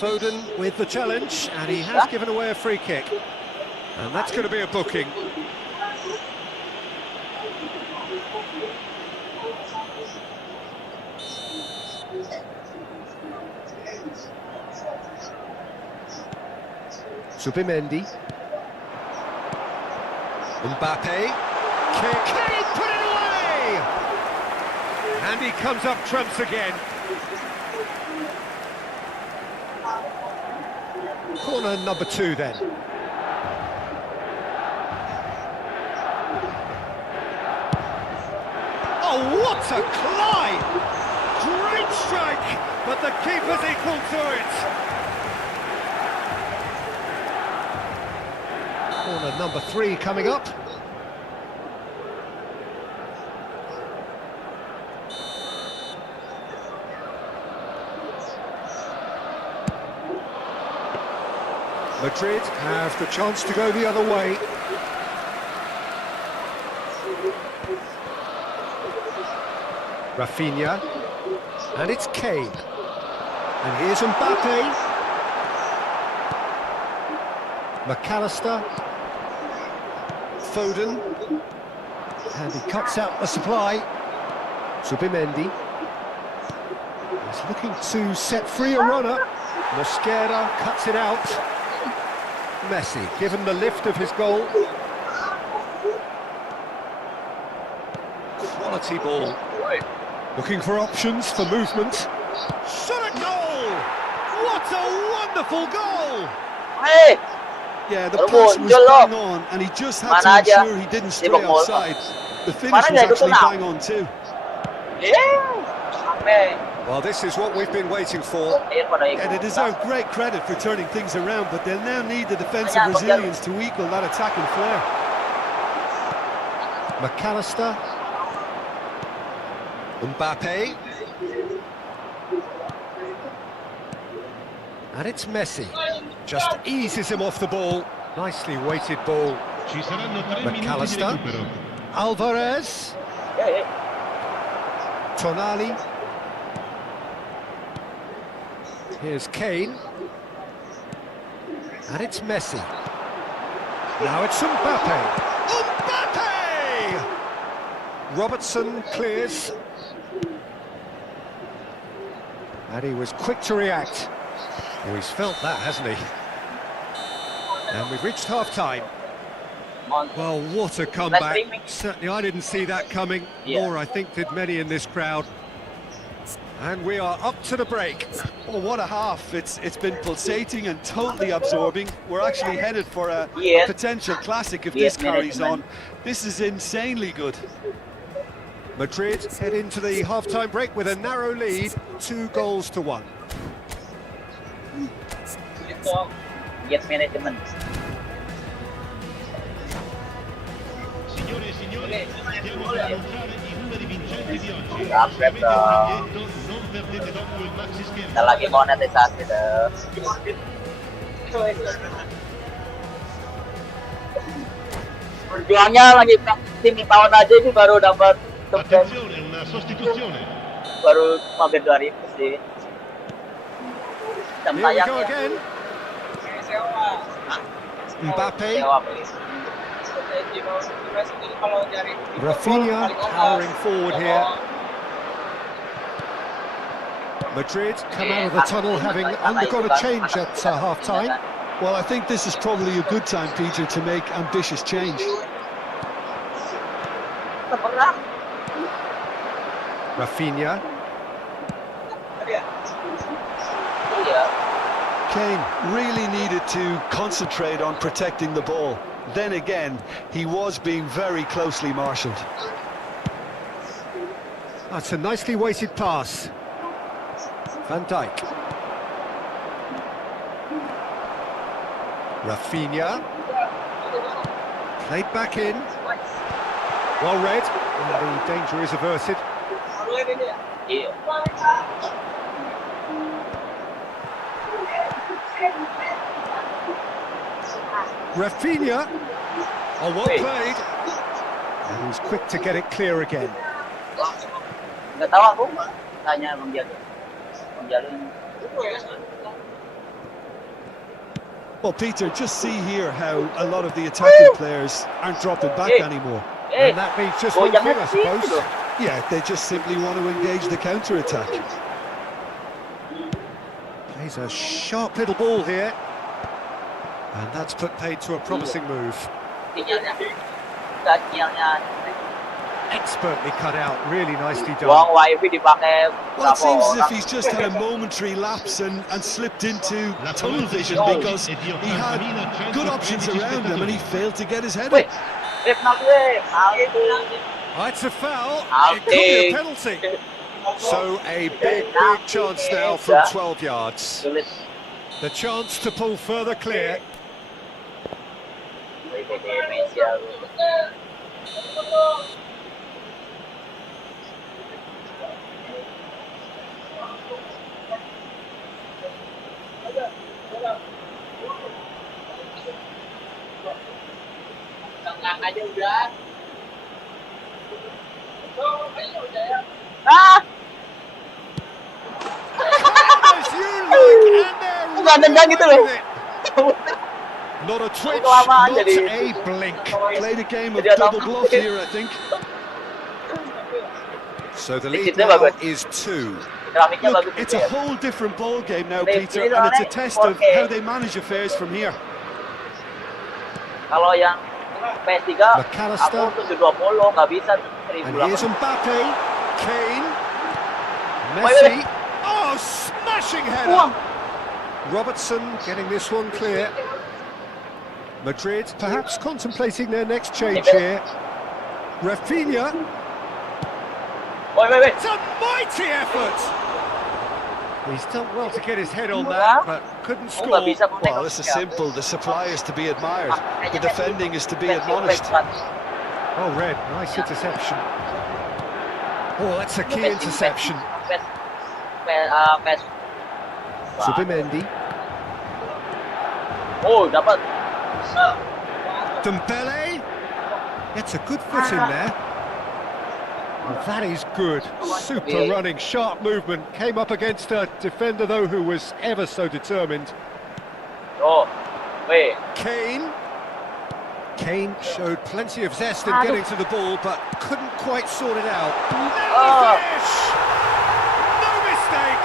Foden with the challenge, and he has given away a free kick. And that's going to be a booking. Subimendi. Mbappe. Can he put it away? And he comes up trumps again. Corner number 2 then. Oh, what a climb! Great strike, but the keeper's equal to it. Corner number 3 coming up. Madrid have the chance to go the other way. Rafinha. And it's Kane. And here's Mbappe. McAllister. Foden. And he cuts out the supply. Subimendi. He's looking to set free a runner. Mosquera cuts it out. Messi, given the lift of his goal. Quality ball. Looking for options for movement. Shot a goal! What a wonderful goal! Hey, Yeah, the pass was bang on, and he just had to ensure he didn't stray outside. The finish was actually bang on too. yeah. Well, this is what we've been waiting for. Yeah, they deserve great credit for turning things around, but they'll now need the defensive resilience to equal that attacking flair. McAllister. Mbappe. And it's Messi. Just eases him off the ball. Nicely weighted ball. Ci saranno 3 minuti di McAllister. recupero. Alvarez. Tonali. Here's Kane. And it's Messi. Now it's Mbappe. Mbappe! Robertson clears. And he was quick to react. Oh, he's felt that, hasn't he? And we've reached half-time. Well, what a comeback. Certainly I didn't see that coming, nor I think did many in this crowd. And we are up to the break. Oh, what a half. It's been pulsating and totally absorbing. We're actually headed for a potential classic if this carries on. This is insanely good. Madrid head into the half-time break with a narrow lead, 2-1. GIED management. Signore e signori, stiamo per annunciare i numeri vincenti di oggi. Se Upgrade, avete un biglietto, non perdete d'occhio il maxi Kita schermo. lagi monetisasi deh. Perjuangannya lagi tim tahun aja ini baru dapat top 10, Attenzione, una sostituzione. baru mampir 2000 sih. Jam Here we tayang go ya. again. Mbappe. Sewa beli. Rafinha powering forward here. Madrid come out of the tunnel having undergone a change at half-time. Well, I think this is probably a good time, Peter, to make ambitious change. Terperang. Rafinha. Iya. Kane really needed to concentrate on protecting the ball. Then again, he was being very closely marshalled. That's a nicely weighted pass. Van Dijk. Rafinha. Played back in. Well read. And the danger is averted. Iya. Rafinha. Oh, well played. And he's quick to get it clear again. Nggak tahu aku, tanya Bang Jalu. Bang Jalu ini. Well, Peter, just see here how a lot of the attacking players aren't dropping back anymore. And that means just one thing, I suppose. Yeah, they just simply want to engage the counter-attack. Plays a sharp little ball here. And that's put paid to a promising move. Kacilnya. Expertly cut out, really nicely done. Uang wifi dipakai Well, it berapa seems as if orang. he's just had a momentary lapse and slipped into tunnel vision because he had good options around him and he failed to get his head Wih, up. penalti. Oh, it's a foul. I'll It could be a take- penalty. So a big chance now from 12 yards. Sulit. The chance to pull further clear. Tengah aja udah. Ah, As you like, and they're Bukan tendang gitu loh. with it. Not a twitch, Kelamaan not jadi. a blink. Played a game of Jadi double atau- bluff here, I think. So the lead Dikitnya now bagus. is 2. Keramiknya Look, bagus it's juga a ya. whole different ball game now, Ini Peter, and it's a soalnya test of 4K. how they manage affairs from here. Kalau yang PS3 McAllister. aku 720 nggak bisa And here's 1080. Mbappe, Kane, Wait, Messi. wait. Oh, smashing header! Uang. Robertson getting this one clear. Madrid perhaps contemplating their next change here. Rafinha. Wait. It's a mighty effort! He's done well to get his head on that, but couldn't Oh, nggak score. bisa Well, this is simple. The supply is to be admired. The defending is to be admonished. Oh, Red, nice interception. Oh, that's a key interception. PES. Subimendi. Oh, dapat. Dembele gets a good foot in there. Well, that is good. Super running, sharp movement. Came up against a defender, though, who was ever so determined. Oh, wait. Kane showed plenty of zest in getting to the ball, but couldn't quite sort it out. Oh. Finish! No mistake!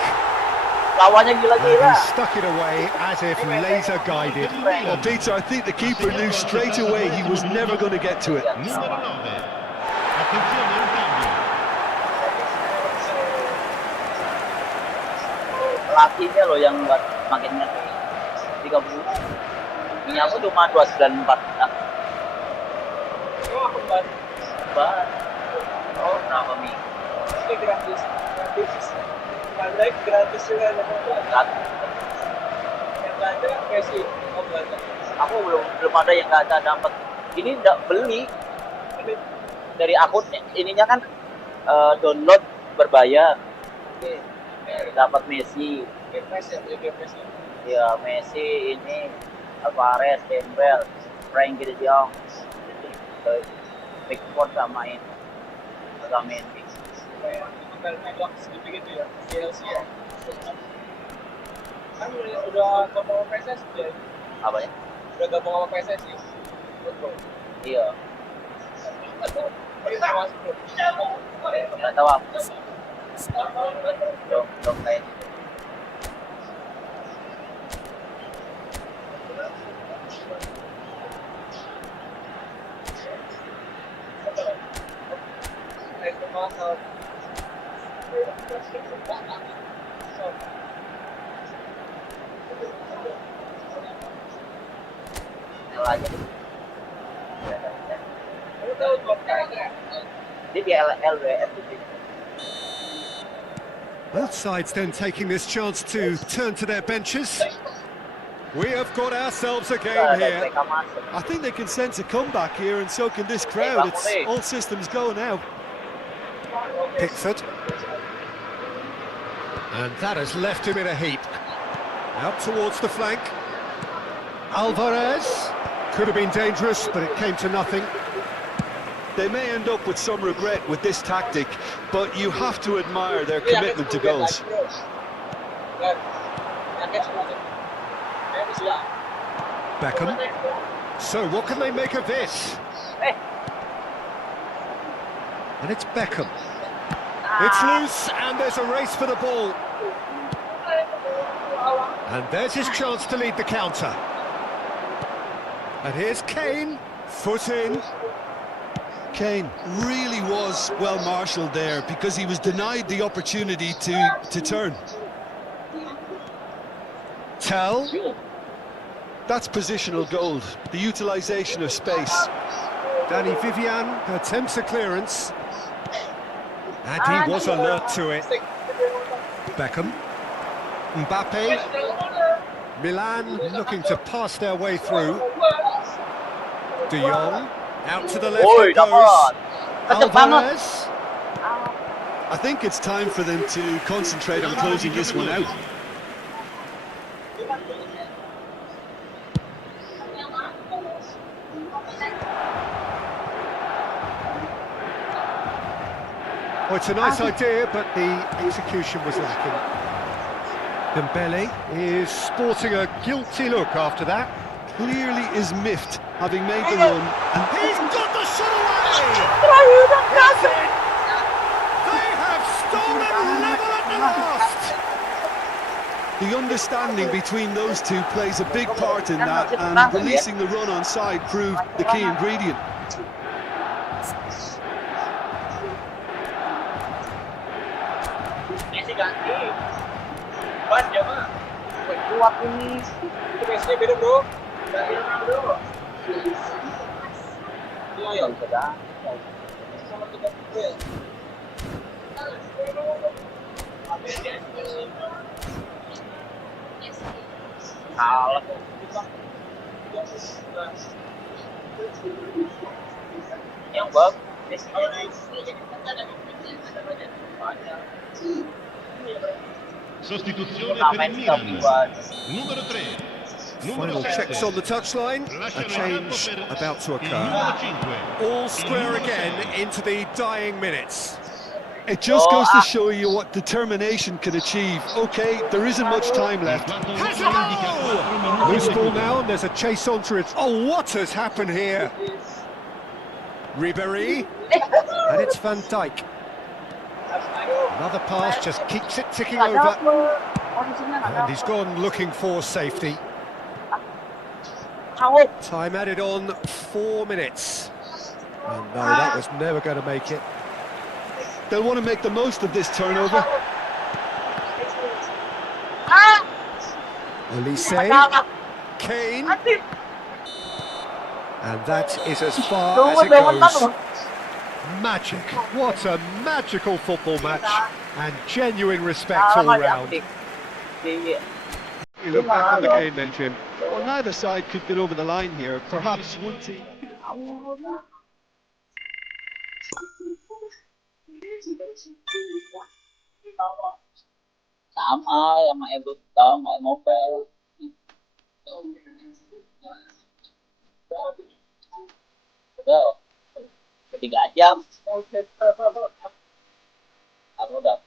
Lawannya And gila-gila. he stuck it away as if laser guided. Well, Peter, I think the keeper knew straight away he was never going to get to it. Numero 9. Attenzione, un cambio. Lakinya loh yang buat makin ngeri. 30. Ini aku cuma 294. Nah. Oh, kembali. Oh, kenapa Mi? Ini gratis. Gratis juga. Yang nggak ada versi. Oh, nggak ada. Aku belum ada yang nggak ada dapat. Ini nggak beli dari akun ininya kan download berbayar. Oke. Dapat Messi. Ya Messi ini Alvarez, Dembele, Frankie De Jong, Pickford sama ini. Mendy. Gitu ya, DLC ya. Kan udah gabung sama PSSI ya? Apa ya? Udah gabung sama PSSI. Betul. Iya. Nggak tahu apa. Dong kayak gitu. Both sides then taking this chance to turn to their benches. We have got ourselves a game here. I think they can sense a comeback here, and so can this crowd. It's all systems go now. Pickford. And that has left him in a heap. Out towards the flank. Alvarez. Could have been dangerous, but it came to nothing. They may end up with some regret with this tactic, but you have to admire their commitment to goals. Beckham. So what can they make of this? And it's Beckham. It's loose, and there's a race for the ball. And there's his chance to lead the counter. And here's Kane, foot in. Kane really was well marshalled there because he was denied the opportunity to turn. Tell. That's positional gold, the utilisation of space. Danny Vivian attempts a clearance. And he was alert to it. Beckham. Mbappe. Milan looking to pass their way through. De Jong. Out to the left it goes. Alvarez. I think it's time for them to concentrate on closing this one out. Well, it's a nice idea, but the execution was lacking. Dembele is sporting a guilty look after that. Clearly is miffed, having made the run. And He's got the shot away! That's it! They have stolen level at the last! the understanding between those two plays a big part in that, and releasing the run on side proved the key ingredient. Messi ganti. Ban dia mah. Kuat ini. Itu Messi beda, Bro. Bro. Iya, ya sudah. Sama kita ya. Salah. Yang bagus. Sostituzione per il Milan. Numero 3. Final checks on the touchline. A change about to occur. All square again into the dying minutes. It just goes to show you what determination can achieve. Okay, there isn't much time left. Has a goal! Loose ball now, and there's a chase onto it. Oh, what has happened here? Ribéry, and it's Van Dijk. Another pass just keeps it ticking over. And he's gone looking for safety. Time added on 4 minutes. And no, that was never going to make it. They'll want to make the most of this turnover. Elise, Kane, and that is as far as it goes. Magic, what a magical football match, and genuine respect all round. You look back on the game then, Jim. Well, neither side could get over the line here. Perhaps one team. Sama em tuh tahu nggak novel. Udah 3 jam. Aku udah